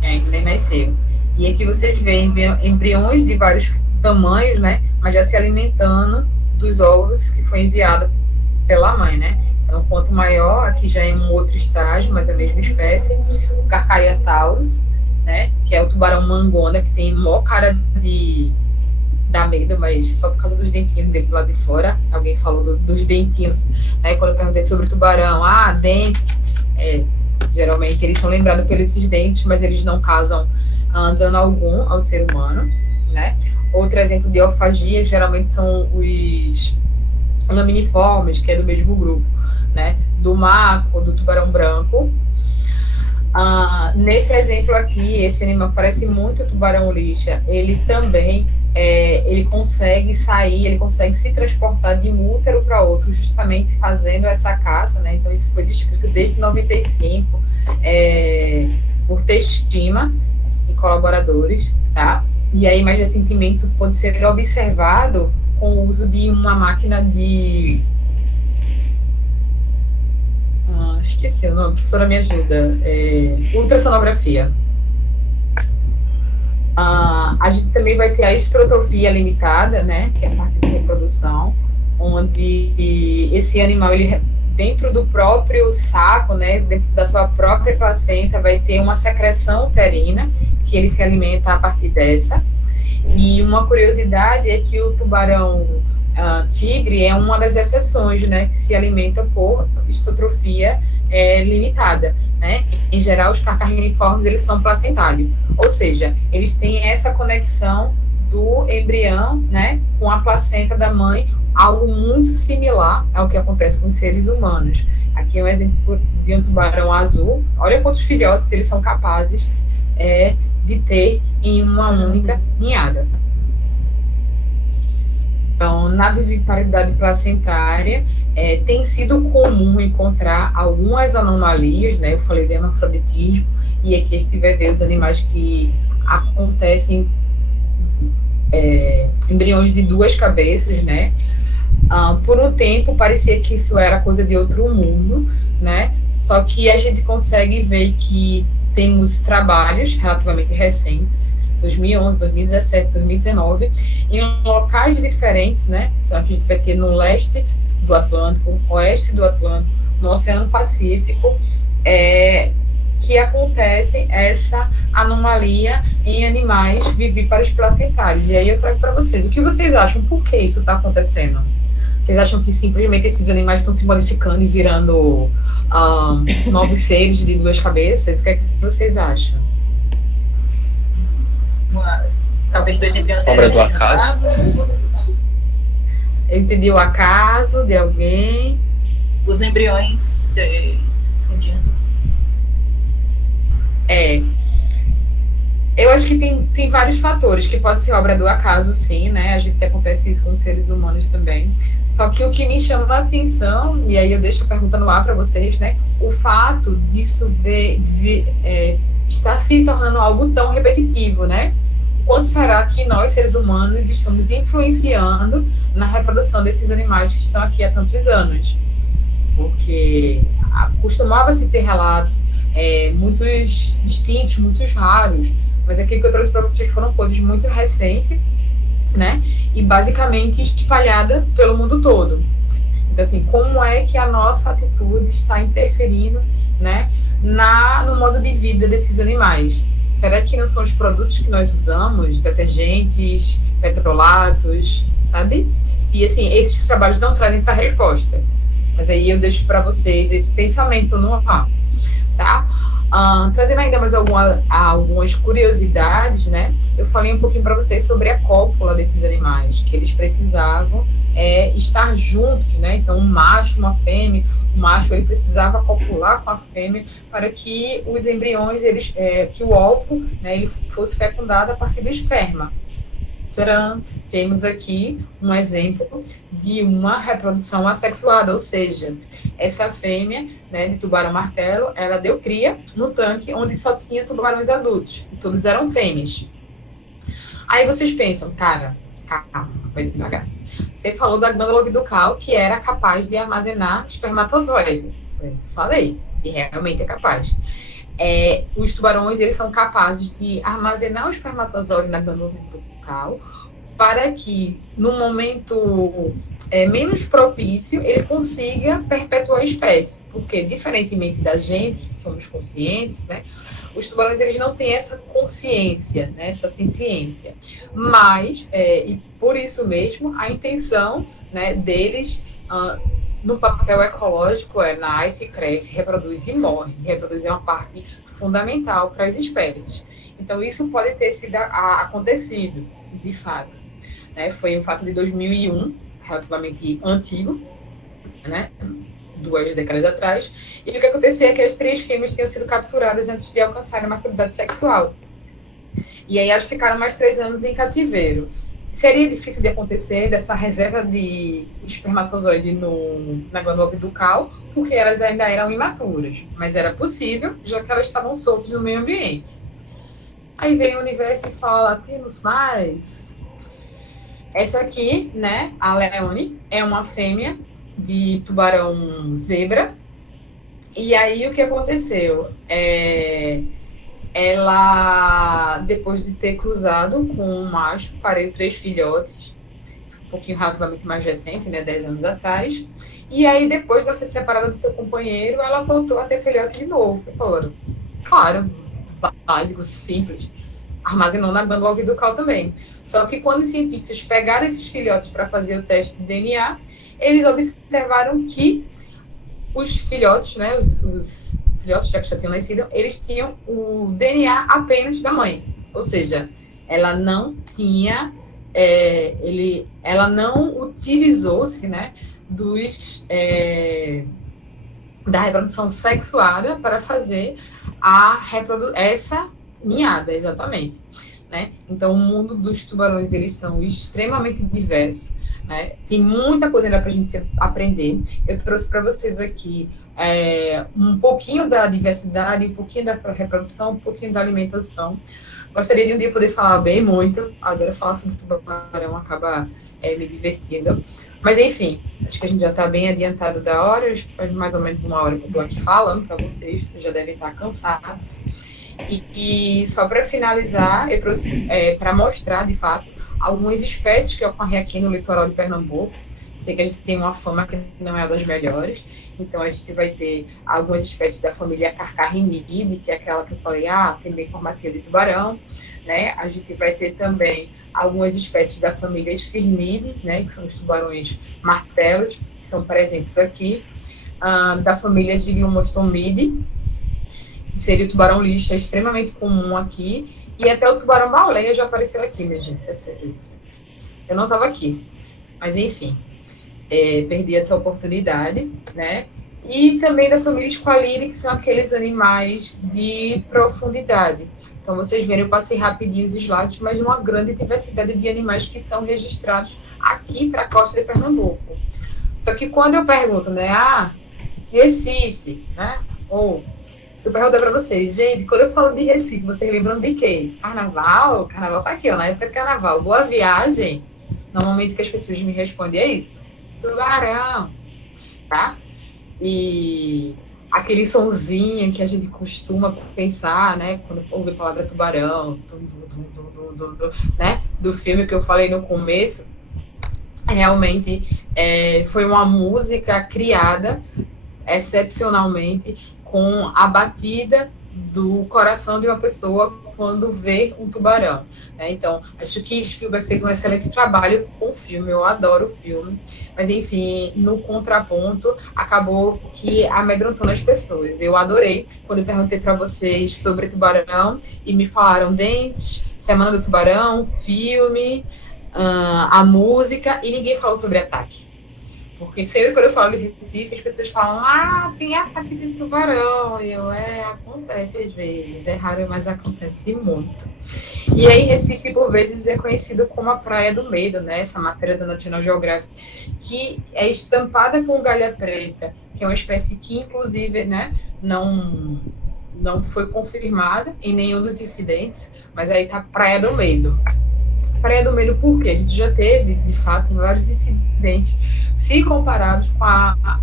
ainda nem nasceu. E aqui vocês veem embriões de vários tamanhos, né, mas já se alimentando dos ovos que foi enviado pela mãe, né. Então, quanto maior, aqui já é um outro estágio, mas é a mesma espécie, o Carcharia taurus, né, que é o tubarão mangona, que tem maior cara de dar medo, mas só por causa dos dentinhos dele lá de fora. Alguém falou dos dentinhos, né, quando eu perguntei sobre o tubarão, dente, geralmente eles são lembrados pelos esses dentes, mas eles não causam dano algum ao ser humano, né. Outro exemplo de ofagia, geralmente são os laminiformes, que é do mesmo grupo, né, do maco, do tubarão branco. Nesse exemplo aqui, esse animal parece muito o tubarão-lixa, ele também, ele consegue sair, ele consegue se transportar de um útero para outro, justamente fazendo essa caça, né, então isso foi descrito desde 95, por Testima e colaboradores, tá, e aí mais recentemente isso pode ser observado com o uso de uma máquina de... esqueci o nome, professora me ajuda, ultrassonografia. A gente também vai ter a estrotrofia limitada, né, que é a parte de reprodução, onde esse animal, ele, dentro do próprio saco, né, dentro da sua própria placenta, vai ter uma secreção uterina, que ele se alimenta a partir dessa. E uma curiosidade é que o tubarão tigre é uma das exceções, né, que se alimenta por histotrofia limitada, né? Em geral, os carcarreniformes, eles são placentários, ou seja, eles têm essa conexão do embrião, né, com a placenta da mãe, algo muito similar ao que acontece com os seres humanos. Aqui é um exemplo de um tubarão azul. Olha quantos filhotes eles são capazes de ter em uma única ninhada. Então, na viviparidade placentária, tem sido comum encontrar algumas anomalias, né? Eu falei de hermafroditismo, e aqui a gente vai ver os animais que acontecem embriões de 2 cabeças, né? Por um tempo parecia que isso era coisa de outro mundo, né? Só que a gente consegue ver que temos trabalhos relativamente recentes, 2011, 2017, 2019, em locais diferentes, né? Então, aqui a gente vai ter no leste do Atlântico, oeste do Atlântico, no Oceano Pacífico, que acontece essa anomalia em animais vivíparos placentários. E aí eu trago para vocês, o que vocês acham? Por que isso está acontecendo? Vocês acham que simplesmente esses animais estão se modificando e virando novos seres de 2 cabeças? O que é que vocês acham? Talvez 2 embriões. Obra do acaso? Eu entendi o acaso de alguém. Os embriões fundindo. Eu acho que tem vários fatores, que pode ser obra do acaso, sim, né? A gente acontece isso com os seres humanos também. Só que o que me chama a atenção, e aí eu deixo a pergunta no ar para vocês, né? O fato disso estar se tornando algo tão repetitivo, né? Quanto será que nós, seres humanos, estamos influenciando na reprodução desses animais que estão aqui há tantos anos? Porque costumava-se ter relatos muito distintos, muito raros, mas aqui que eu trouxe para vocês foram coisas muito recentes, né? E basicamente espalhada pelo mundo todo. Então, assim, como é que a nossa atitude está interferindo, né, no modo de vida desses animais? Será que não são os produtos que nós usamos, detergentes, petrolatos, sabe? E, assim, esses trabalhos não trazem essa resposta. Mas aí eu deixo para vocês esse pensamento no ar, tá? Trazendo ainda mais algumas curiosidades, né? Eu falei um pouquinho para vocês sobre a cópula desses animais, que eles precisavam estar juntos, né? Então, um macho, uma fêmea, o macho ele precisava copular com a fêmea para que os embriões, que o óvulo, né, ele fosse fecundado a partir do esperma. Tcharam! Temos aqui um exemplo de uma reprodução assexuada, ou seja, essa fêmea, né, de tubarão-martelo, ela deu cria no tanque onde só tinha tubarões adultos, e todos eram fêmeas. Aí vocês pensam, cara, calma, vai devagar. Você falou da glândula oviducal, que era capaz de armazenar espermatozoide. Falei, e realmente é capaz. Os tubarões, eles são capazes de armazenar o espermatozoide na glândula oviducal para que, no momento menos propício, ele consiga perpetuar a espécie. Porque, diferentemente da gente, que somos conscientes, né, os tubarões eles não têm essa consciência, né, essa ciência. Mas, e por isso mesmo, a intenção, né, deles no papel ecológico nasce, cresce, reproduz e morre. Reproduzir é uma parte fundamental para as espécies. Então, isso pode ter sido acontecido, de fato. Né? Foi um fato de 2001, relativamente antigo, né? 2 décadas atrás. E o que acontecia é que as 3 fêmeas tinham sido capturadas antes de alcançarem a maturidade sexual. E aí elas ficaram mais 3 anos em cativeiro. Seria difícil de acontecer dessa reserva de espermatozoide na glândula oviducal, porque elas ainda eram imaturas. Mas era possível, já que elas estavam soltas no meio ambiente. Aí vem o universo e fala, temos mais. Essa aqui, né, a Leone, é uma fêmea de tubarão zebra. E aí o que aconteceu? Ela, depois de ter cruzado com um macho, pariu 3 filhotes. um pouquinho relativamente mais recente, né, 10 anos atrás. E aí, depois de ser separada do seu companheiro, ela voltou a ter filhote de novo. E falou, claro, básico, simples, armazenou na glândula oviducal também. Só que quando os cientistas pegaram esses filhotes para fazer o teste de DNA, eles observaram que os filhotes, né, os filhotes já que já tinham nascido, eles tinham o DNA apenas da mãe. Ou seja, ela não tinha, ela não utilizou-se, né, da reprodução sexuada para fazer essa ninhada, exatamente. Né? Então, o mundo dos tubarões, eles são extremamente diversos. Né? Tem muita coisa ainda para a gente aprender. Eu trouxe para vocês aqui um pouquinho da diversidade, um pouquinho da reprodução, um pouquinho da alimentação. Gostaria de um dia poder falar bem muito. Adoro falar sobre tubarão, acaba me divertindo. Mas, enfim, acho que a gente já está bem adiantado da hora. Acho que faz mais ou menos 1 hora que eu estou aqui falando para vocês já devem estar cansados. E só para finalizar, eu trouxe para mostrar, de fato, algumas espécies que ocorrem aqui no litoral de Pernambuco. Sei que a gente tem uma fama que não é das melhores, então a gente vai ter algumas espécies da família Carcarrinidae, que é aquela que eu falei, tem bem formatinho de tubarão, né? A gente vai ter também algumas espécies da família Sphyrnidae, né? Que são os tubarões martelos, que são presentes aqui, da família Giglomostomidae, que seria o tubarão lixa, extremamente comum aqui, e até o tubarão-baleia já apareceu aqui, minha gente, eu não estava aqui, mas enfim, perdi essa oportunidade, né? E também da família Squalide, que são aqueles animais de profundidade. Então, vocês verem, eu passei rapidinho os slides, mas uma grande diversidade de animais que são registrados aqui para a costa de Pernambuco. Só que quando eu pergunto, né, Recife, né, ou se eu perguntar para vocês, gente, quando eu falo de Recife, vocês lembram de quê? Carnaval? Carnaval tá aqui, ó, na época de carnaval. Boa viagem. Normalmente o que as pessoas me respondem é isso. Tubarão. Tá? E aquele sonzinho que a gente costuma pensar, né? Quando ouve a palavra tubarão, né? Do filme que eu falei no começo, realmente foi uma música criada excepcionalmente com a batida do coração de uma pessoa quando vê um tubarão. Né? Então, acho que Spielberg fez um excelente trabalho com o filme, eu adoro o filme, mas enfim, no contraponto, acabou que amedrontou nas pessoas. Eu adorei quando eu perguntei para vocês sobre tubarão e me falaram dentes, Semana do Tubarão, filme, a música, e ninguém falou sobre ataque. Porque sempre quando eu falo de Recife, as pessoas falam, tem ataque de tubarão. E acontece às vezes, é raro, mas acontece muito. E aí Recife, por vezes, é conhecido como a Praia do Medo, né? Essa matéria da National Geographic, que é estampada com galha preta, que é uma espécie que, inclusive, né, não foi confirmada em nenhum dos incidentes, mas aí tá Praia do Medo. Praia do Medo, por quê? A gente já teve, de fato, vários incidentes, se comparados com a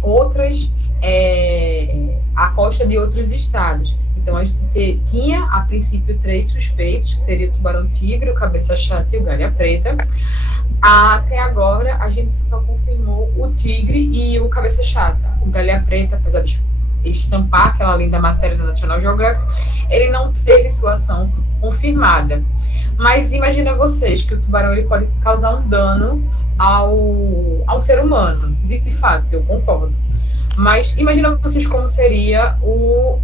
costa de outros estados. Então, a gente tinha, a princípio, 3 suspeitos, que seria o tubarão-tigre, o cabeça-chata e o galha preta. Até agora, a gente só confirmou o tigre e o cabeça-chata. O galha preta, apesar de estampar aquela linda matéria da National Geographic, ele não teve sua ação confirmada. Mas imagina vocês que o tubarão ele pode causar um dano ao ser humano. De fato, eu concordo. Mas imagina vocês como seria um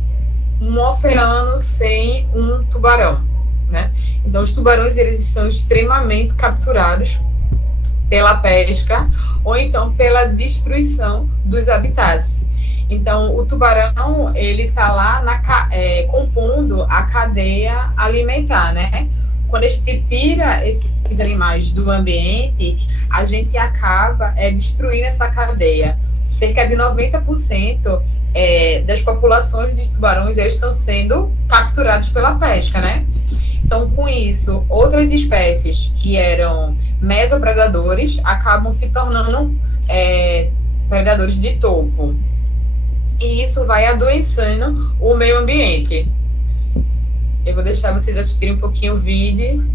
oceano sem um tubarão, né? Então, os tubarões eles estão extremamente capturados pela pesca ou então pela destruição dos habitats. Então, o tubarão, ele está lá compondo a cadeia alimentar, né? Quando a gente tira esses animais do ambiente, a gente acaba destruindo essa cadeia. Cerca de 90% das populações de tubarões eles estão sendo capturados pela pesca, né? Então, com isso, outras espécies que eram mesopredadores acabam se tornando predadores de topo. E isso vai adoecendo o meio ambiente. Eu vou deixar vocês assistirem um pouquinho o vídeo.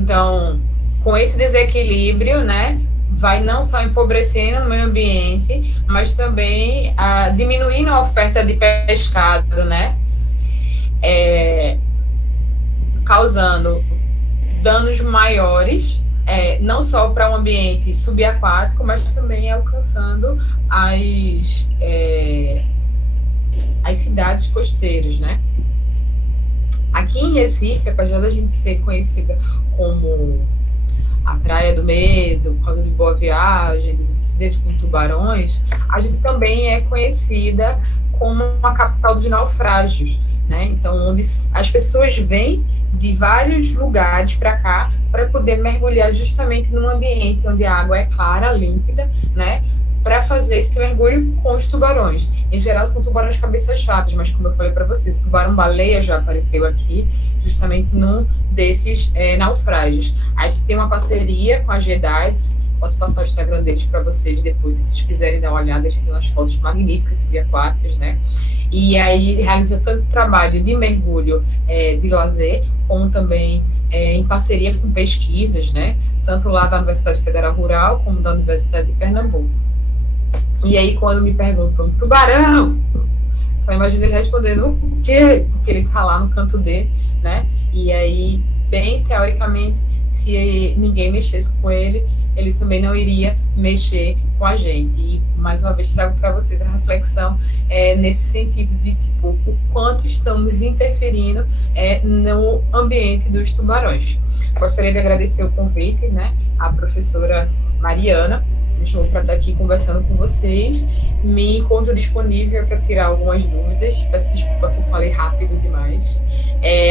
Então, com esse desequilíbrio, né, vai não só empobrecendo o meio ambiente, mas também diminuindo a oferta de pescado, né, causando danos maiores, não só para o ambiente subaquático, mas também alcançando as cidades costeiras, né? Aqui em Recife, apesar da gente ser conhecida como a Praia do Medo, por causa de Boa Viagem, dos incidentes com tubarões, a gente também é conhecida como a capital dos naufrágios, né? Então, onde as pessoas vêm de vários lugares para cá para poder mergulhar justamente num ambiente onde a água é clara, límpida, né? Para fazer esse mergulho com os tubarões. Em geral, são tubarões cabeças chatas, mas como eu falei para vocês, o tubarão-baleia já apareceu aqui, justamente num desses naufrágios. A gente tem uma parceria com a GEDAIDS, posso passar o Instagram deles para vocês depois, se vocês quiserem dar uma olhada, eles têm umas fotos magníficas subaquáticas, né? E aí realiza tanto trabalho de mergulho de lazer, como também em parceria com pesquisas, né? Tanto lá da Universidade Federal Rural, como da Universidade de Pernambuco. E aí, quando me perguntam, tubarão, só imagina ele respondendo o quê? Porque ele tá lá no canto dele, né? E aí, bem teoricamente, se ninguém mexesse com ele, ele também não iria mexer com a gente. E, mais uma vez, trago para vocês a reflexão nesse sentido de, tipo, o quanto estamos interferindo no ambiente dos tubarões. Gostaria de agradecer o convite, né, à professora Mariana, me chamou para estar aqui conversando com vocês. Me encontro disponível para tirar algumas dúvidas. Peço desculpa se eu falei rápido demais.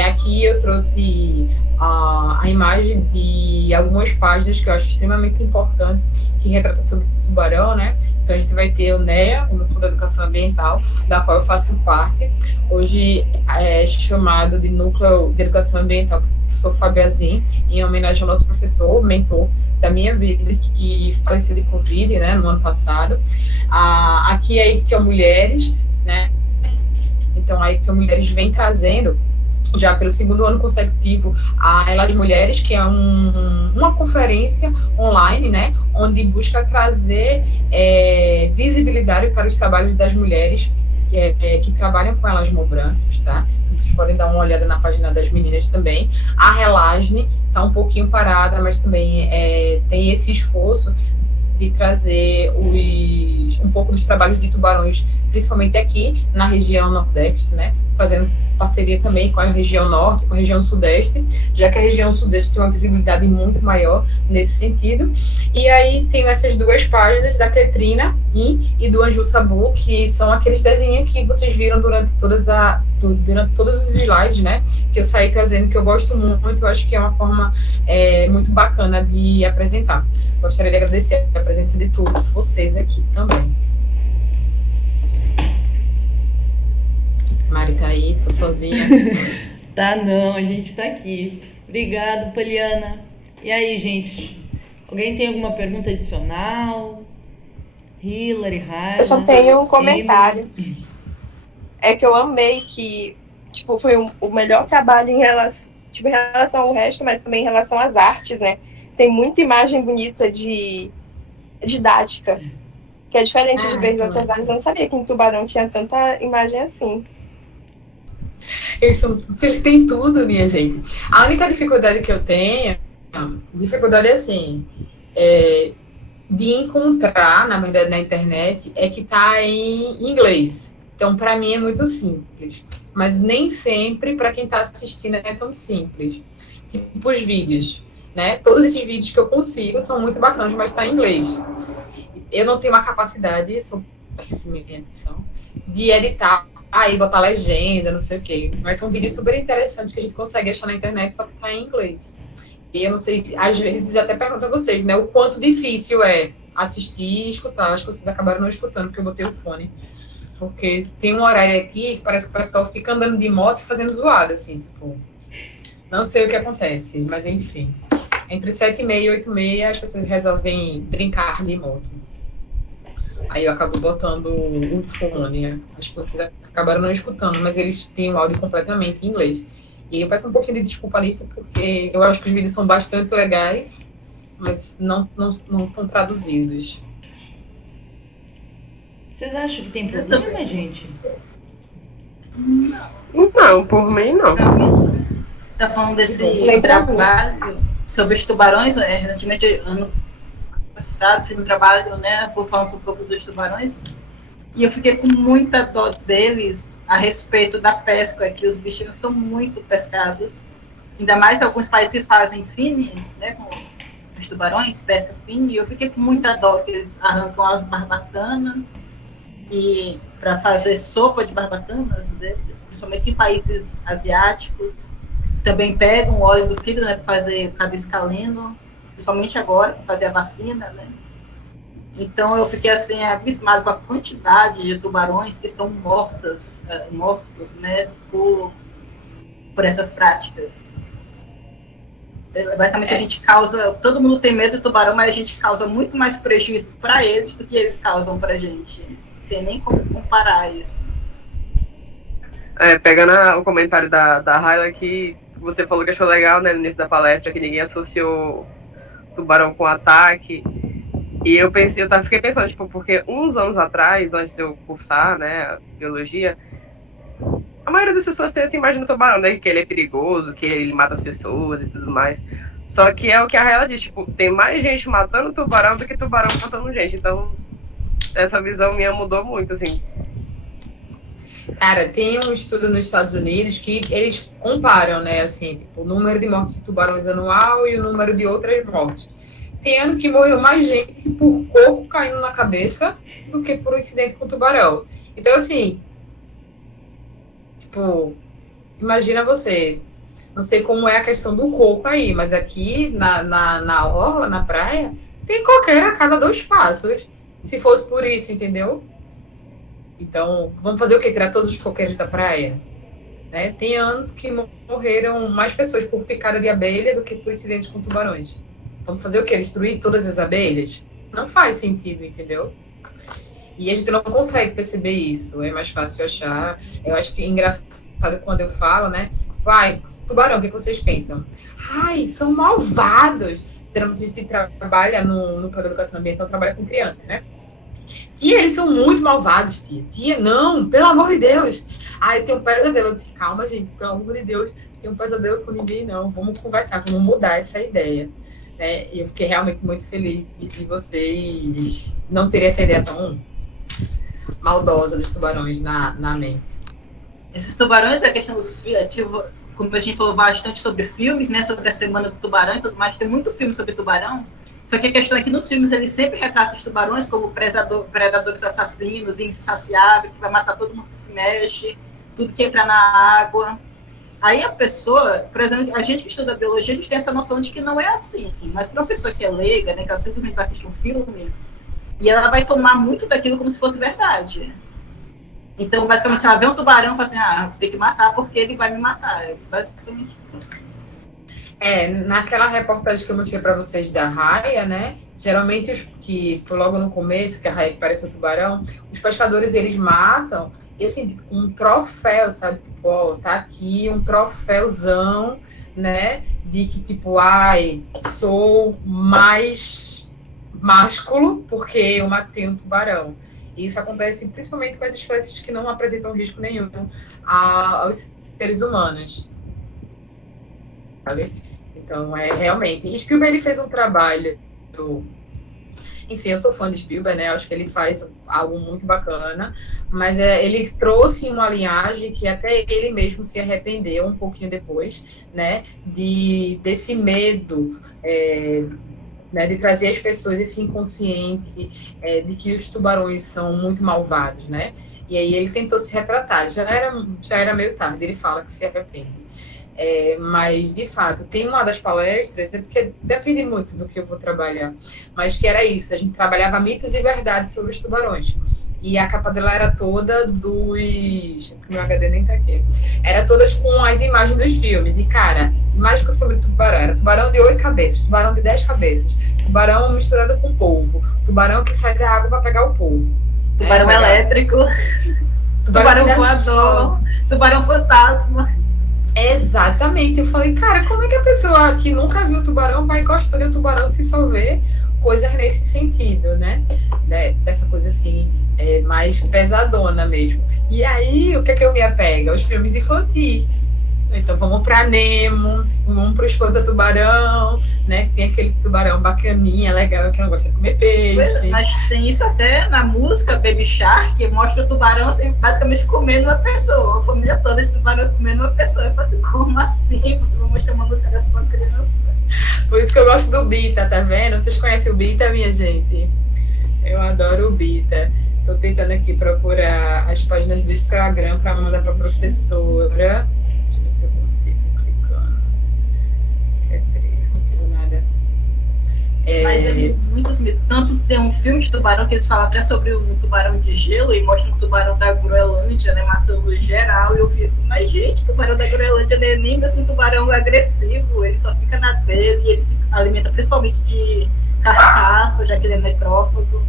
Aqui eu trouxe a imagem de algumas páginas que eu acho extremamente importante, que retrata sobre o tubarão, né? Então a gente vai ter o NEA, o Núcleo da Educação Ambiental, da qual eu faço parte. Hoje é chamado de Núcleo de Educação Ambiental professor Fábio Azim, em homenagem ao nosso professor, mentor da minha vida, que faleceu de Covid, né, no ano passado. Aqui a Ictio Mulheres, né, então a Ictio Mulheres vem trazendo, já pelo segundo ano consecutivo, a Elas Mulheres, que é uma conferência online, né, onde busca trazer visibilidade para os trabalhos das mulheres que trabalham com elasmo brancos, tá? Então, vocês podem dar uma olhada na página das meninas também. A Relasne está um pouquinho parada, mas também tem esse esforço de trazer um pouco dos trabalhos de tubarões, principalmente aqui na região Nordeste, né? Fazendo parceria também com a região Norte, com a região Sudeste, já que a região Sudeste tem uma visibilidade muito maior nesse sentido. E aí tem essas duas páginas da Ketrina e do Anju Sabu, que são aqueles desenhos que vocês viram durante todos os slides, né? Que eu saí trazendo, que eu gosto muito, eu acho que é uma forma muito bacana de apresentar. Gostaria de agradecer a presença de todos vocês aqui também. Mari tá aí, tô sozinha. Tá não, a gente tá aqui. Obrigado, Poliana. E aí, gente? Alguém tem alguma pergunta adicional? Hilary, Raia? Eu só tenho um comentário. É que eu amei que, tipo, foi o melhor trabalho em relação ao resto, mas também em relação às artes, né? Tem muita imagem bonita de didática, que é diferente de ver outras áreas. Eu não sabia que em Tubarão tinha tanta imagem assim. Eles têm tudo, minha gente. A única dificuldade que eu tenho, assim, de encontrar, na verdade, na internet, é que tá em inglês. Então, para mim, é muito simples. Mas nem sempre, para quem está assistindo, é tão simples. Tipo os vídeos, né? Todos esses vídeos que eu consigo são muito bacanas, mas está em inglês. Eu não tenho uma capacidade, sou péssima em edição, de editar e botar legenda, não sei o quê. Mas são vídeos super interessantes que a gente consegue achar na internet, só que está em inglês. E eu não sei, às vezes até pergunto a vocês, né? O quanto difícil é assistir e escutar. Acho que vocês acabaram não escutando, porque eu botei o fone. Porque tem um horário aqui que parece que o pessoal fica andando de moto e fazendo zoada, assim, tipo... Não sei o que acontece, mas enfim. Entre 7h30 e 8h30, as pessoas resolvem brincar de moto. Aí eu acabo botando o fone, né? Acho que vocês acabaram não escutando, mas eles têm o áudio completamente em inglês. E eu peço um pouquinho de desculpa nisso, porque eu acho que os vídeos são bastante legais, mas não estão traduzidos. Vocês acham que tem problema, gente? Não, por mim não. Tá falando desse trabalho sobre os tubarões, recentemente, ano passado, fiz um trabalho, né, falando um pouco dos tubarões, e eu fiquei com muita dó deles a respeito da pesca, que os bichinhos são muito pescados, ainda mais alguns países fazem fine, né, com os tubarões, pesca fine, e eu fiquei com muita dó que eles arrancam a barbatana e para fazer sopa de barbatanas deles, principalmente em países asiáticos. Também pegam o óleo do fígado, né, para fazer cabiscaleno, principalmente agora, para fazer a vacina, né? Então eu fiquei assim abismado com a quantidade de tubarões que são mortos, né, por essas práticas. Basicamente a gente causa, todo mundo tem medo do tubarão, mas a gente causa muito mais prejuízo para eles do que eles causam para a gente. Não tem nem como comparar isso. Pegando o comentário da Raila aqui, você falou que achou legal, né, no início da palestra, que ninguém associou tubarão com ataque. E eu fiquei pensando, tipo, porque uns anos atrás, antes de eu cursar, né, biologia, a maioria das pessoas tem essa imagem do tubarão, né, que ele é perigoso, que ele mata as pessoas e tudo mais. Só que é o que a Raila diz, tipo, tem mais gente matando tubarão do que tubarão matando gente. Então, essa visão minha mudou muito, assim. Cara, tem um estudo nos Estados Unidos que eles comparam, né, assim, tipo, o número de mortes de tubarões anual e o número de outras mortes. Tem ano que morreu mais gente por coco caindo na cabeça do que por um incidente com tubarão. Então, assim, tipo, imagina você, não sei como é a questão do coco aí, mas aqui na orla, na praia, tem coqueiro a cada 2 passos. Se fosse por isso, entendeu? Então, vamos fazer o quê? Tirar todos os coqueiros da praia? Né? Tem anos que morreram mais pessoas por picada de abelha do que por incidentes com tubarões. Vamos fazer o quê? Destruir todas as abelhas? Não faz sentido, entendeu? E a gente não consegue perceber isso. É mais fácil achar. Eu acho que é engraçado quando eu falo, né? Ai, tubarão, o que vocês pensam? Ai, são malvados. Geralmente a gente trabalha no Núcleo de Educação Ambiental, trabalha com crianças, né? Tia, eles são muito malvados, tia. Tia, não, pelo amor de Deus. Ai, eu tenho um pesadelo. Eu disse, calma, gente, pelo amor de Deus. Eu tenho um pesadelo com ninguém, não. Vamos conversar, vamos mudar essa ideia. Né? E eu fiquei realmente muito feliz de vocês não terem essa ideia tão maldosa dos tubarões na mente. Esses tubarões, a questão dos filmes, como a gente falou bastante sobre filmes, né, sobre a Semana do Tubarão e tudo mais, tem muito filme sobre tubarão. Só que a questão é que nos filmes eles sempre retratam os tubarões como predadores assassinos, insaciáveis, que vai matar todo mundo que se mexe, tudo que entra na água. Aí a pessoa, por exemplo, a gente que estuda biologia, a gente tem essa noção de que não é assim. Mas para uma pessoa que é leiga, né, que ela simplesmente vai assistir um filme, e ela vai tomar muito daquilo como se fosse verdade. Então, basicamente, ela vê um tubarão e fala assim, tem que matar porque ele vai me matar. É basicamente isso. Naquela reportagem que eu mostrei para vocês da raia, né? Geralmente, que foi logo no começo, que a raia que parece um tubarão, os pescadores, eles matam, e assim, tipo, um troféu, sabe? Tipo, ó, tá aqui um troféuzão, né? De que, tipo, sou mais másculo porque eu matei um tubarão. E isso acontece principalmente com as espécies que não apresentam risco nenhum aos seres humanos. Sabe? Então, realmente. E Spielberg, ele fez um trabalho. Enfim, eu sou fã de Spielberg, né? Eu acho que ele faz algo muito bacana. Mas ele trouxe uma linhagem que até ele mesmo se arrependeu um pouquinho depois, né? Desse medo, né, de trazer às pessoas esse inconsciente de que os tubarões são muito malvados, né? E aí ele tentou se retratar. Já era meio tarde, ele fala que se arrepende. Mas, de fato, tem uma das palestras, porque depende muito do que eu vou trabalhar, mas que era isso, a gente trabalhava mitos e verdades sobre os tubarões. E a capa dela era toda meu HD nem tá aqui. Era todas com as imagens dos filmes. E, cara, imagem que o filme do tubarão era tubarão de 8 cabeças, tubarão de 10 cabeças, tubarão misturado com polvo, tubarão que sai da água para pegar o polvo. Tubarão elétrico, tubarão voador, tubarão fantasma. Exatamente. Eu falei, cara, como é que a pessoa que nunca viu tubarão vai gostar de um tubarão se só vê coisas nesse sentido, né? Dessa coisa assim, mais pesadona mesmo. E aí, o que é que eu me apego? Os filmes infantis. Então vamos para Nemo, vamos para o Espanta Tubarão, né? Que tem aquele tubarão bacaninha, legal, que não gosta de comer peixe. Mas tem isso até na música Baby Shark, que mostra o tubarão assim, basicamente comendo uma pessoa, a família toda de tubarão comendo uma pessoa. Eu falo assim, como assim? Você vai mostrar uma música dessa pra uma criança? Por isso que eu gosto do Bita, tá vendo? Vocês conhecem o Bita, minha gente? Eu adoro o Bita. Tô tentando aqui procurar as páginas do Instagram para mandar para a professora. Deixa eu ver se eu consigo, clicando. Não consigo nada. Mas muitos tantos tem um filme de tubarão que eles falam até sobre o tubarão de gelo e mostram o tubarão da Groenlândia, né, matando geral, e eu fico, mas gente, o tubarão da Groenlândia não é nem mesmo um tubarão agressivo, ele só fica na dele e ele se alimenta principalmente de carcaça, já que ele é necrófago.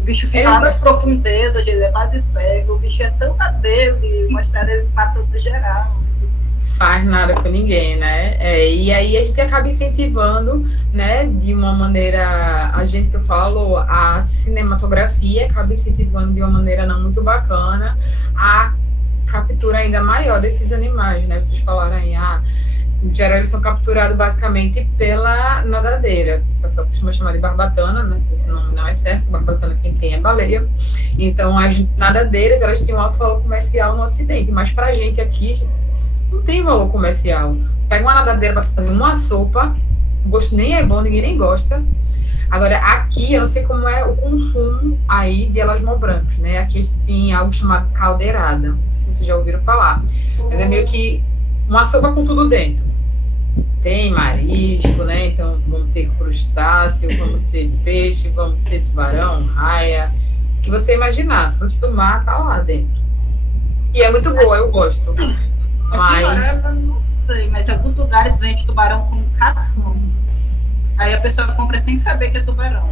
O bicho fica lá nas profundezas, ele é quase cego, o bicho é tão na dele, mostrar ele matando geral. Faz nada com ninguém, né? E aí a gente acaba incentivando, né, de uma maneira, a gente que eu falo, a cinematografia acaba incentivando de uma maneira não muito bacana a captura ainda maior desses animais, né? Vocês falaram aí, em geral eles são capturados basicamente pela nadadeira. O pessoal costuma chamar de barbatana, né? Esse nome não é certo, barbatana quem tem é baleia. Então as nadadeiras, elas têm um alto valor comercial no Ocidente, mas pra gente aqui não tem valor comercial. Pega uma nadadeira para fazer uma sopa, o gosto nem é bom, ninguém nem gosta. Agora, aqui, eu não sei como é o consumo aí de elasmos brancos, né? Aqui a gente tem algo chamado caldeirada, não sei se vocês já ouviram falar, mas é meio que uma sopa com tudo dentro. Tem marisco, né? Então, vamos ter crustáceo, vamos ter peixe, vamos ter tubarão, raia, o que você imaginar, frutos do mar tá lá dentro. E é muito boa, eu gosto. Mas eu não sei, mas em alguns lugares vende tubarão com cação. Aí a pessoa compra sem saber que é tubarão.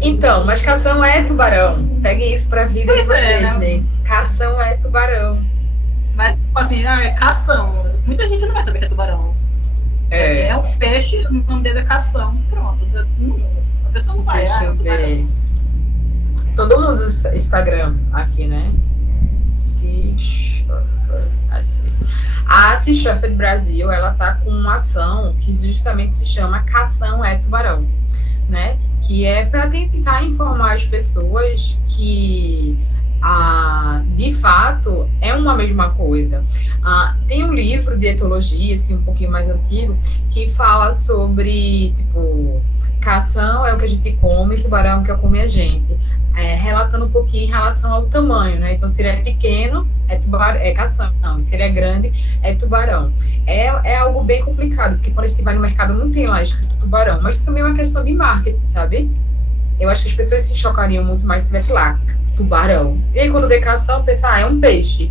Então, mas cação é tubarão. Peguem isso pra vida de vocês, né? Gente. Cação é tubarão. Mas, assim, é cação. Muita gente não vai saber que é tubarão. É um peixe, o nome dele é cação. Pronto. A pessoa não vai. Deixa eu ver. Todo mundo do Instagram aqui, né? Assim. A Sea Shepherd Brasil, ela tá com uma ação que justamente se chama Cação é Tubarão, né? Que é para tentar informar as pessoas que de fato é uma mesma coisa. Tem um livro de etologia, assim, um pouquinho mais antigo, que fala sobre, tipo, cação é o que a gente come, tubarão é o que come a gente. Relatando um pouquinho em relação ao tamanho, né? Então, se ele é pequeno, é cação. E se ele é grande, é tubarão. É algo bem complicado, porque quando a gente vai no mercado não tem lá escrito tubarão, mas também é uma questão de marketing, sabe? Eu acho que as pessoas se chocariam muito mais se tivesse lá tubarão. E aí, quando vê cação, pensa, é um peixe.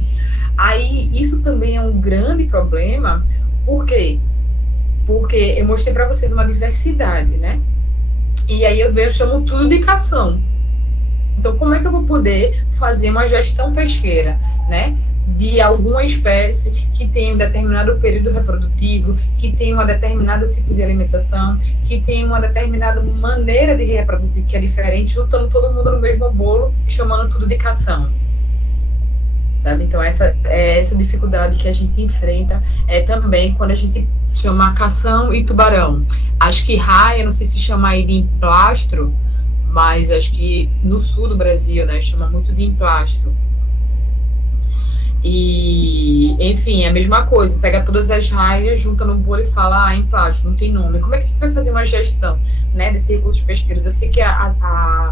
Aí, isso também é um grande problema. Por quê? Porque eu mostrei para vocês uma diversidade, né? E aí eu chamo tudo de cação. Então, como é que eu vou poder fazer uma gestão pesqueira, né? De alguma espécie que tem um determinado período reprodutivo, que tem um determinado tipo de alimentação, que tem uma determinada maneira de reproduzir que é diferente, juntando todo mundo no mesmo bolo e chamando tudo de cação. Sabe? Então, essa dificuldade que a gente enfrenta também quando a gente chama cação e tubarão. Acho que raia, não sei se chama aí de emplastro, mas acho que no sul do Brasil, né, chama muito de emplastro. E, enfim, é a mesma coisa, pega todas as raias, junta no bolo e fala, emplastro, não tem nome. Como é que a gente vai fazer uma gestão, né, desses recursos pesqueiros? Eu sei que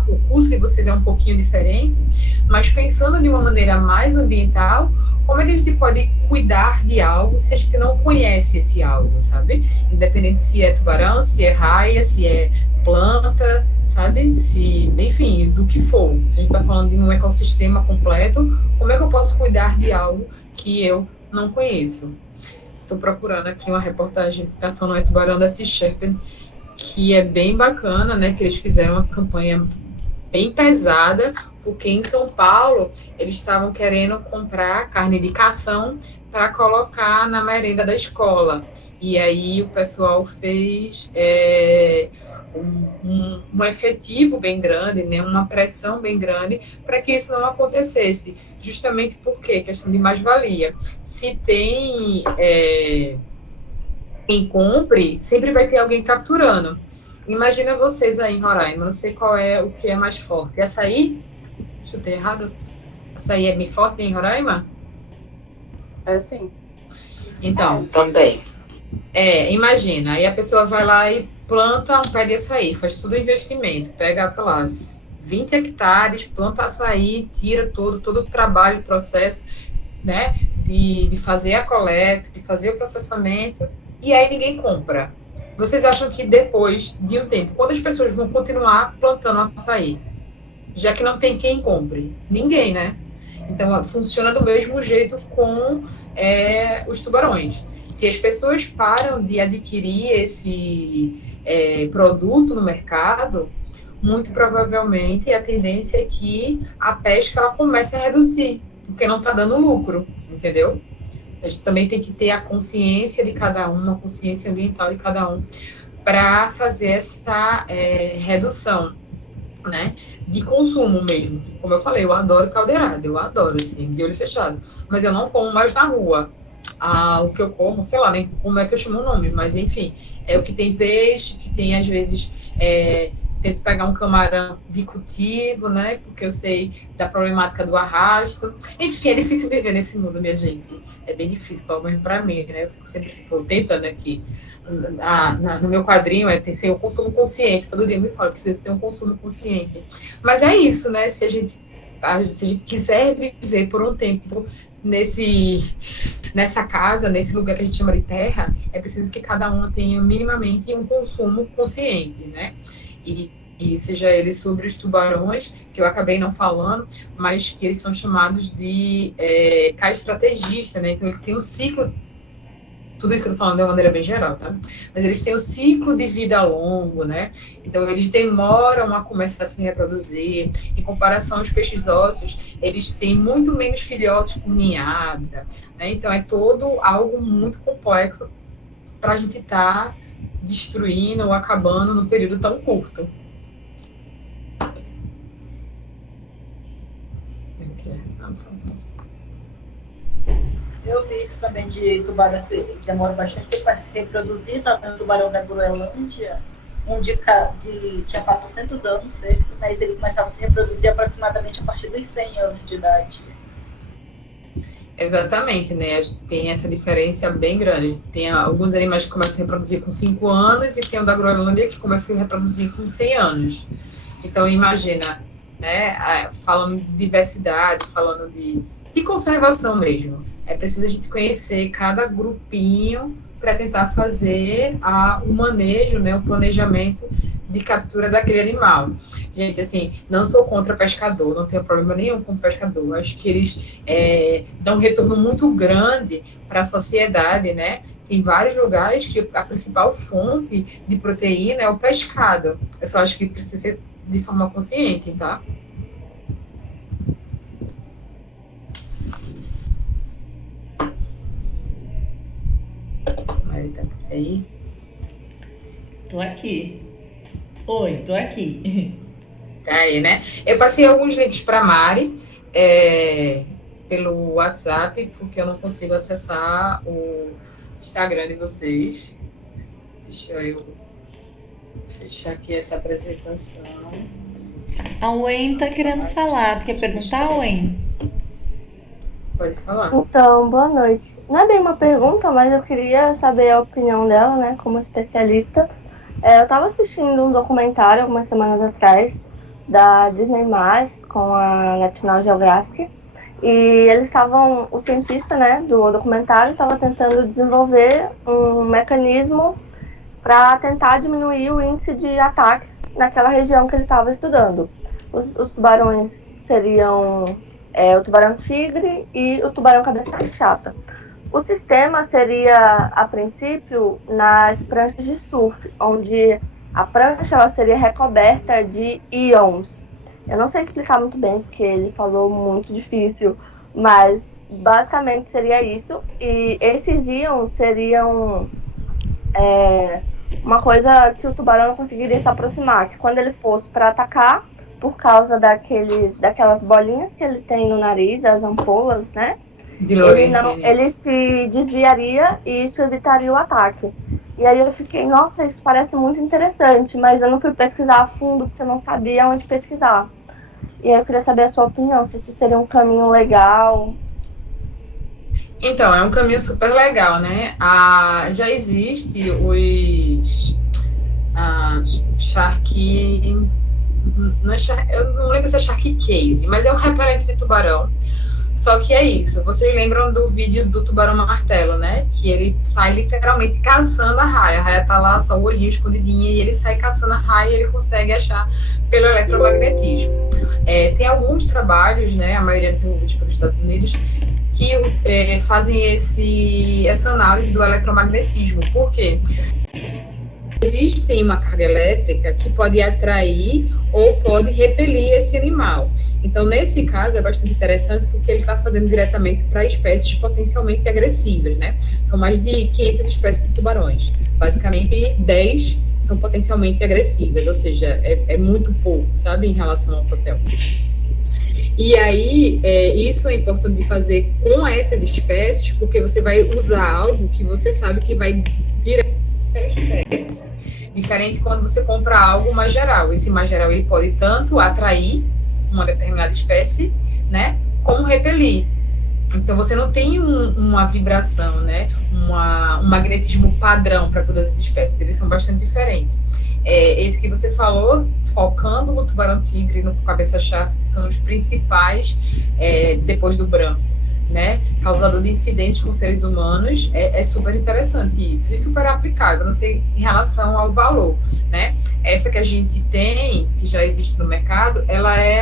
o curso de vocês é um pouquinho diferente, mas pensando de uma maneira mais ambiental, como é que a gente pode cuidar de algo se a gente não conhece esse algo, sabe? Independente se é tubarão, se é raia, se é planta, sabe? Enfim, do que for. Se a gente está falando de um ecossistema completo, como é que eu posso cuidar de algo que eu não conheço? Estou procurando aqui uma reportagem de Cação não é Tubarão da Sea Shepherd, que é bem bacana, né? Que eles fizeram uma campanha bem pesada, porque em São Paulo eles estavam querendo comprar carne de cação para colocar na merenda da escola. E aí o pessoal fez um efetivo bem grande, né, uma pressão bem grande para que isso não acontecesse, justamente porque questão de mais-valia. Se tem quem compre, sempre vai ter alguém capturando. Imagina vocês aí em Roraima, não sei qual é o que é mais forte. Açaí? Chutei errado? Açaí é bem forte em Roraima? É sim. Então, Também. imagina, aí a pessoa vai lá e planta um pé de açaí, faz tudo investimento, pega, sei lá, 20 hectares, planta açaí, tira todo o trabalho, processo, né, de fazer a coleta, de fazer o processamento, e aí ninguém compra. Vocês acham que depois de um tempo, quantas pessoas vão continuar plantando açaí? Já que não tem quem compre? Ninguém, né? Então, funciona do mesmo jeito com os tubarões. Se as pessoas param de adquirir esse produto no mercado, muito provavelmente a tendência é que a pesca ela comece a reduzir, porque não está dando lucro, entendeu? A gente também tem que ter a consciência de cada um, a consciência ambiental de cada um, para fazer essa redução, né, de consumo mesmo. Como eu falei, eu adoro caldeirada, eu adoro, assim, de olho fechado, mas eu não como mais na rua. O que eu como, sei lá, nem como é que eu chamo o nome, mas enfim, é o que tem peixe, que tem às vezes, tento pegar um camarão de cultivo, né, porque eu sei da problemática do arrasto. Enfim, é difícil viver nesse mundo, minha gente, é bem difícil, pelo menos para mim, né, eu fico sempre tentando aqui. No meu quadrinho tem ser o consumo consciente, todo dia eu me falo que precisa ter um consumo consciente, mas é isso, né, se a gente quiser viver por um tempo nessa casa, nesse lugar que a gente chama de terra, é preciso que cada um tenha minimamente um consumo consciente, né, e seja ele sobre os tubarões, que eu acabei não falando, mas que eles são chamados de estrategista, né, então ele tem um ciclo. Tudo isso que eu tô falando de uma maneira bem geral, tá? Mas eles têm um ciclo de vida longo, né? Então, eles demoram a começar a se reproduzir. Em comparação aos peixes ósseos, eles têm muito menos filhotes por ninhada, né? Então, é todo algo muito complexo para a gente estar destruindo ou acabando num período tão curto. Eu vi isso também de tubarão, demora bastante tempo para se reproduzir, tá vendo o tubarão da Groenlândia, tinha 400 anos, certo? Mas ele começava a se reproduzir aproximadamente a partir dos 100 anos de idade. Exatamente, né? A gente tem essa diferença bem grande. A gente tem alguns animais que começam a se reproduzir com 5 anos e tem o da Groenlândia que começa a se reproduzir com 100 anos. Então, imagina, né? Falando de diversidade, falando de conservação mesmo. É preciso a gente conhecer cada grupinho para tentar fazer o manejo, né, o planejamento de captura daquele animal. Gente, assim, não sou contra pescador, não tenho problema nenhum com pescador. Acho que eles dão um retorno muito grande para a sociedade, né? Tem vários lugares que a principal fonte de proteína é o pescado. Eu só acho que precisa ser de forma consciente, tá? Tá por aí? Tô aqui. Oi, tô aqui. Tá aí, né? Eu passei alguns links para Mari pelo WhatsApp, porque eu não consigo acessar o Instagram de vocês. Deixa eu fechar aqui essa apresentação. A Wayne tá querendo falar. Tu quer perguntar, Wayne? Pode falar. Então, boa noite. Não é bem uma pergunta, mas eu queria saber a opinião dela, né, como especialista. Eu estava assistindo um documentário algumas semanas atrás da Disney+, com a National Geographic, e eles estavam, o cientista, né, do documentário estava tentando desenvolver um mecanismo para tentar diminuir o índice de ataques naquela região que ele estava estudando. Os tubarões seriam o tubarão-tigre e o tubarão-cabeça chata. O sistema seria, a princípio, nas pranchas de surf, onde a prancha ela seria recoberta de íons. Eu não sei explicar muito bem, porque ele falou muito difícil, mas basicamente seria isso. E esses íons seriam uma coisa que o tubarão não conseguiria se aproximar, que quando ele fosse para atacar, por causa daquelas bolinhas que ele tem no nariz, as ampolas, né? Ele se desviaria e isso evitaria o ataque. E aí eu fiquei, nossa, isso parece muito interessante, mas eu não fui pesquisar a fundo porque eu não sabia onde pesquisar. E aí eu queria saber a sua opinião, se isso seria um caminho legal. Então, é um caminho super legal, né? Já existe os Shark... eu não lembro se é Shark Case, mas é um repelente de tubarão. Só que é isso, vocês lembram do vídeo do tubarão martelo, né? Que ele sai literalmente caçando a raia tá lá só o olhinho escondidinho e ele sai caçando a raia e ele consegue achar pelo eletromagnetismo. Tem alguns trabalhos, né? A maioria desenvolvidos pelos Estados Unidos, que fazem essa análise do eletromagnetismo. Por quê? Existe uma carga elétrica que pode atrair ou pode repelir esse animal. Então, nesse caso, é bastante interessante porque ele está fazendo diretamente para espécies potencialmente agressivas, né? São mais de 500 espécies de tubarões. Basicamente, 10 são potencialmente agressivas, ou seja, é muito pouco, sabe, em relação ao total. E aí, isso é importante de fazer com essas espécies, porque você vai usar algo que você sabe que vai direto para a espécie. Diferente quando você compra algo mais geral. Esse mais geral, ele pode tanto atrair uma determinada espécie, né, como repelir. Então, você não tem uma vibração, né, um magnetismo padrão para todas as espécies. Eles são bastante diferentes. Esse que você falou, focando no tubarão-tigre e no cabeça-chata, que são os principais depois do branco, né, causador de incidentes com seres humanos, é super interessante isso, e super aplicável, não sei em relação ao valor, né, essa que a gente tem, que já existe no mercado, ela é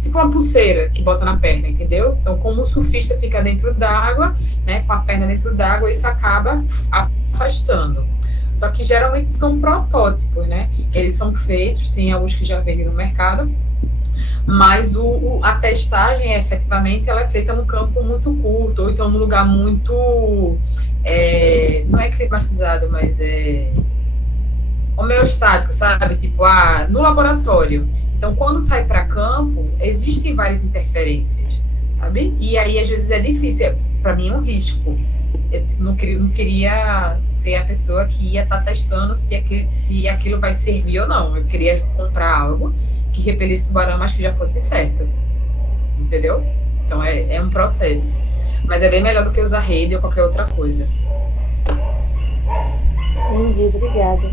tipo uma pulseira que bota na perna, entendeu? Então, como o surfista fica dentro d'água, né, com a perna dentro d'água, isso acaba afastando. Só que geralmente são protótipos, né, eles são feitos, tem alguns que já vendem no mercado, mas a testagem, efetivamente, ela é feita num campo muito curto, ou então num lugar muito, não é climatizado, mas homeostático, sabe? Tipo, no laboratório. Então, quando sai para campo, existem várias interferências, sabe? E aí, às vezes, é difícil. Para mim, é um risco. Eu não queria ser a pessoa que ia estar testando se aquilo vai servir ou não. Eu queria comprar algo que repelisse tubarão, mas que já fosse certo. Entendeu? Então, é um processo. Mas é bem melhor do que usar rede ou qualquer outra coisa. Entendi, obrigada.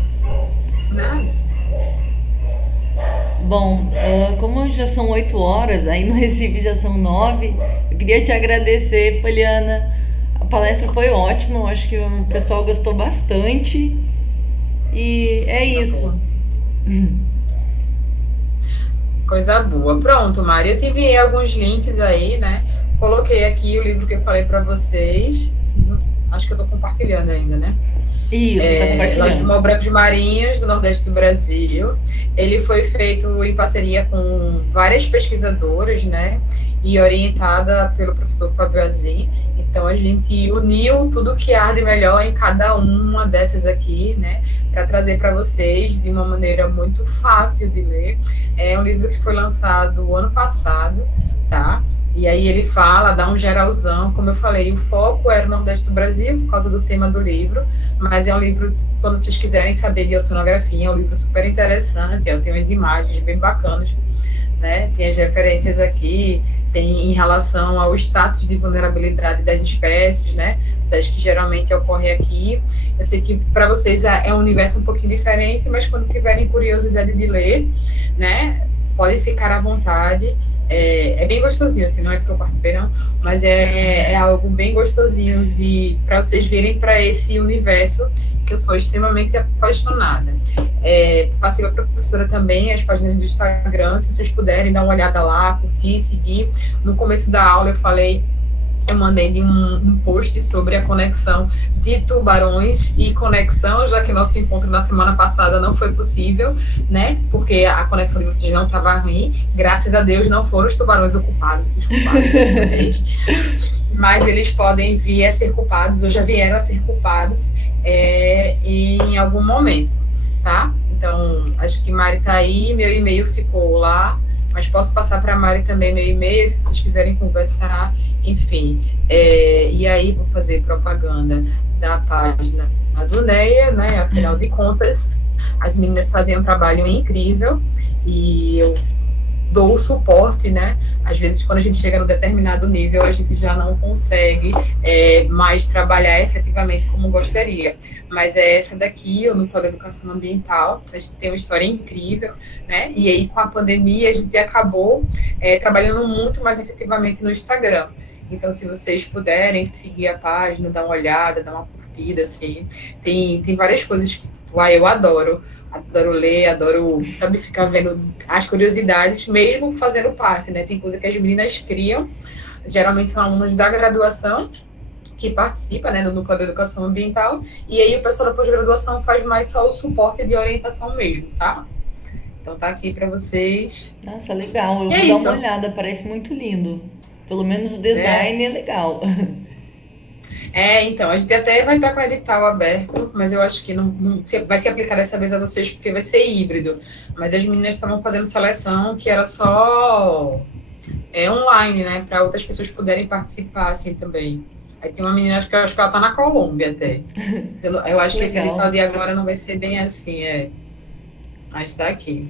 Nada. Bom, como já são 8 horas, aí no Recife já são 9, eu queria te agradecer, Poliana. A palestra foi ótima, eu acho que o pessoal gostou bastante. E é isso. Coisa boa. Pronto, Mari, eu te enviei alguns links aí, né? Coloquei aqui o livro que eu falei para vocês. Acho que eu tô compartilhando ainda, né? Isso, tá compartilhando. Lógico, Mal Brancos Marinhos, do Nordeste do Brasil. Ele foi feito em parceria com várias pesquisadoras, né? E orientada pelo professor Fábio Azim. Então, a gente uniu tudo que há de melhor em cada uma dessas aqui, né? Para trazer para vocês de uma maneira muito fácil de ler. É um livro que foi lançado ano passado, tá? E aí ele dá um geralzão, como eu falei, o foco era o Nordeste do Brasil, por causa do tema do livro, mas é um livro, quando vocês quiserem saber de oceanografia, é um livro super interessante, tem umas imagens bem bacanas, né? Tem as referências aqui, tem em relação ao status de vulnerabilidade das espécies, né? Das que geralmente ocorrem aqui. Eu sei que para vocês é um universo um pouquinho diferente, mas quando tiverem curiosidade de ler, né? Podem ficar à vontade. É bem gostosinho, assim, não é porque eu participei não, mas é algo bem gostosinho para vocês virem para esse universo que eu sou extremamente apaixonada. Passei para a professora também as páginas do Instagram, se vocês puderem dar uma olhada lá, curtir, seguir. No começo da aula eu falei eu mandei de um post sobre a conexão de tubarões e conexão, já que nosso encontro na semana passada não foi possível, né? Porque a conexão de vocês não estava ruim. Graças a Deus não foram os tubarões os culpados dessa vez. Mas eles podem vir a ser culpados, ou já vieram a ser culpados em algum momento, tá? Então, acho que Mari tá aí, meu e-mail ficou lá, mas posso passar para Mari também meu e-mail, se vocês quiserem conversar, enfim. E aí, vou fazer propaganda da página do NEA, né? Afinal de contas, as meninas fazem um trabalho incrível e eu dou o suporte, né? Às vezes, quando a gente chega num determinado nível, a gente já não consegue mais trabalhar efetivamente como gostaria. Mas é essa daqui, o Núcleo da Educação Ambiental. A gente tem uma história incrível, né? E aí, com a pandemia, a gente acabou trabalhando muito mais efetivamente no Instagram. Então, se vocês puderem seguir a página, dar uma olhada, dar uma curtida, assim, tem várias coisas que eu adoro ler, adoro, sabe, ficar vendo as curiosidades, mesmo fazendo parte, né? Tem coisa que as meninas criam, geralmente são alunos da graduação que participa, né, do Núcleo da Educação Ambiental, e aí o pessoal da pós-graduação faz mais só o suporte de orientação mesmo, tá? Então tá aqui para vocês. Nossa, legal. Eu E vou é dar isso. uma olhada, parece muito lindo. Pelo menos o design é legal. Então, a gente até vai estar com o edital aberto, mas eu acho que não vai se aplicar dessa vez a vocês, porque vai ser híbrido. Mas as meninas estavam fazendo seleção que era só online, né, para outras pessoas poderem participar, assim, também. Aí tem uma menina, acho que ela tá na Colômbia até. Eu acho que esse Legal. edital de agora não vai ser bem assim, mas tá aqui.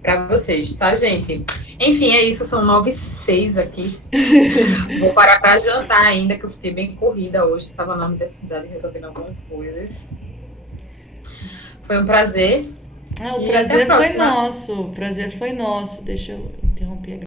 Para vocês, tá, gente? Enfim, é isso, são 9h06 aqui. Vou parar para jantar ainda, que eu fiquei bem corrida hoje. Estava na universidade resolvendo algumas coisas. Foi um prazer. Ah, o E até a prazer foi próxima. nosso. O prazer foi nosso. Deixa eu interromper.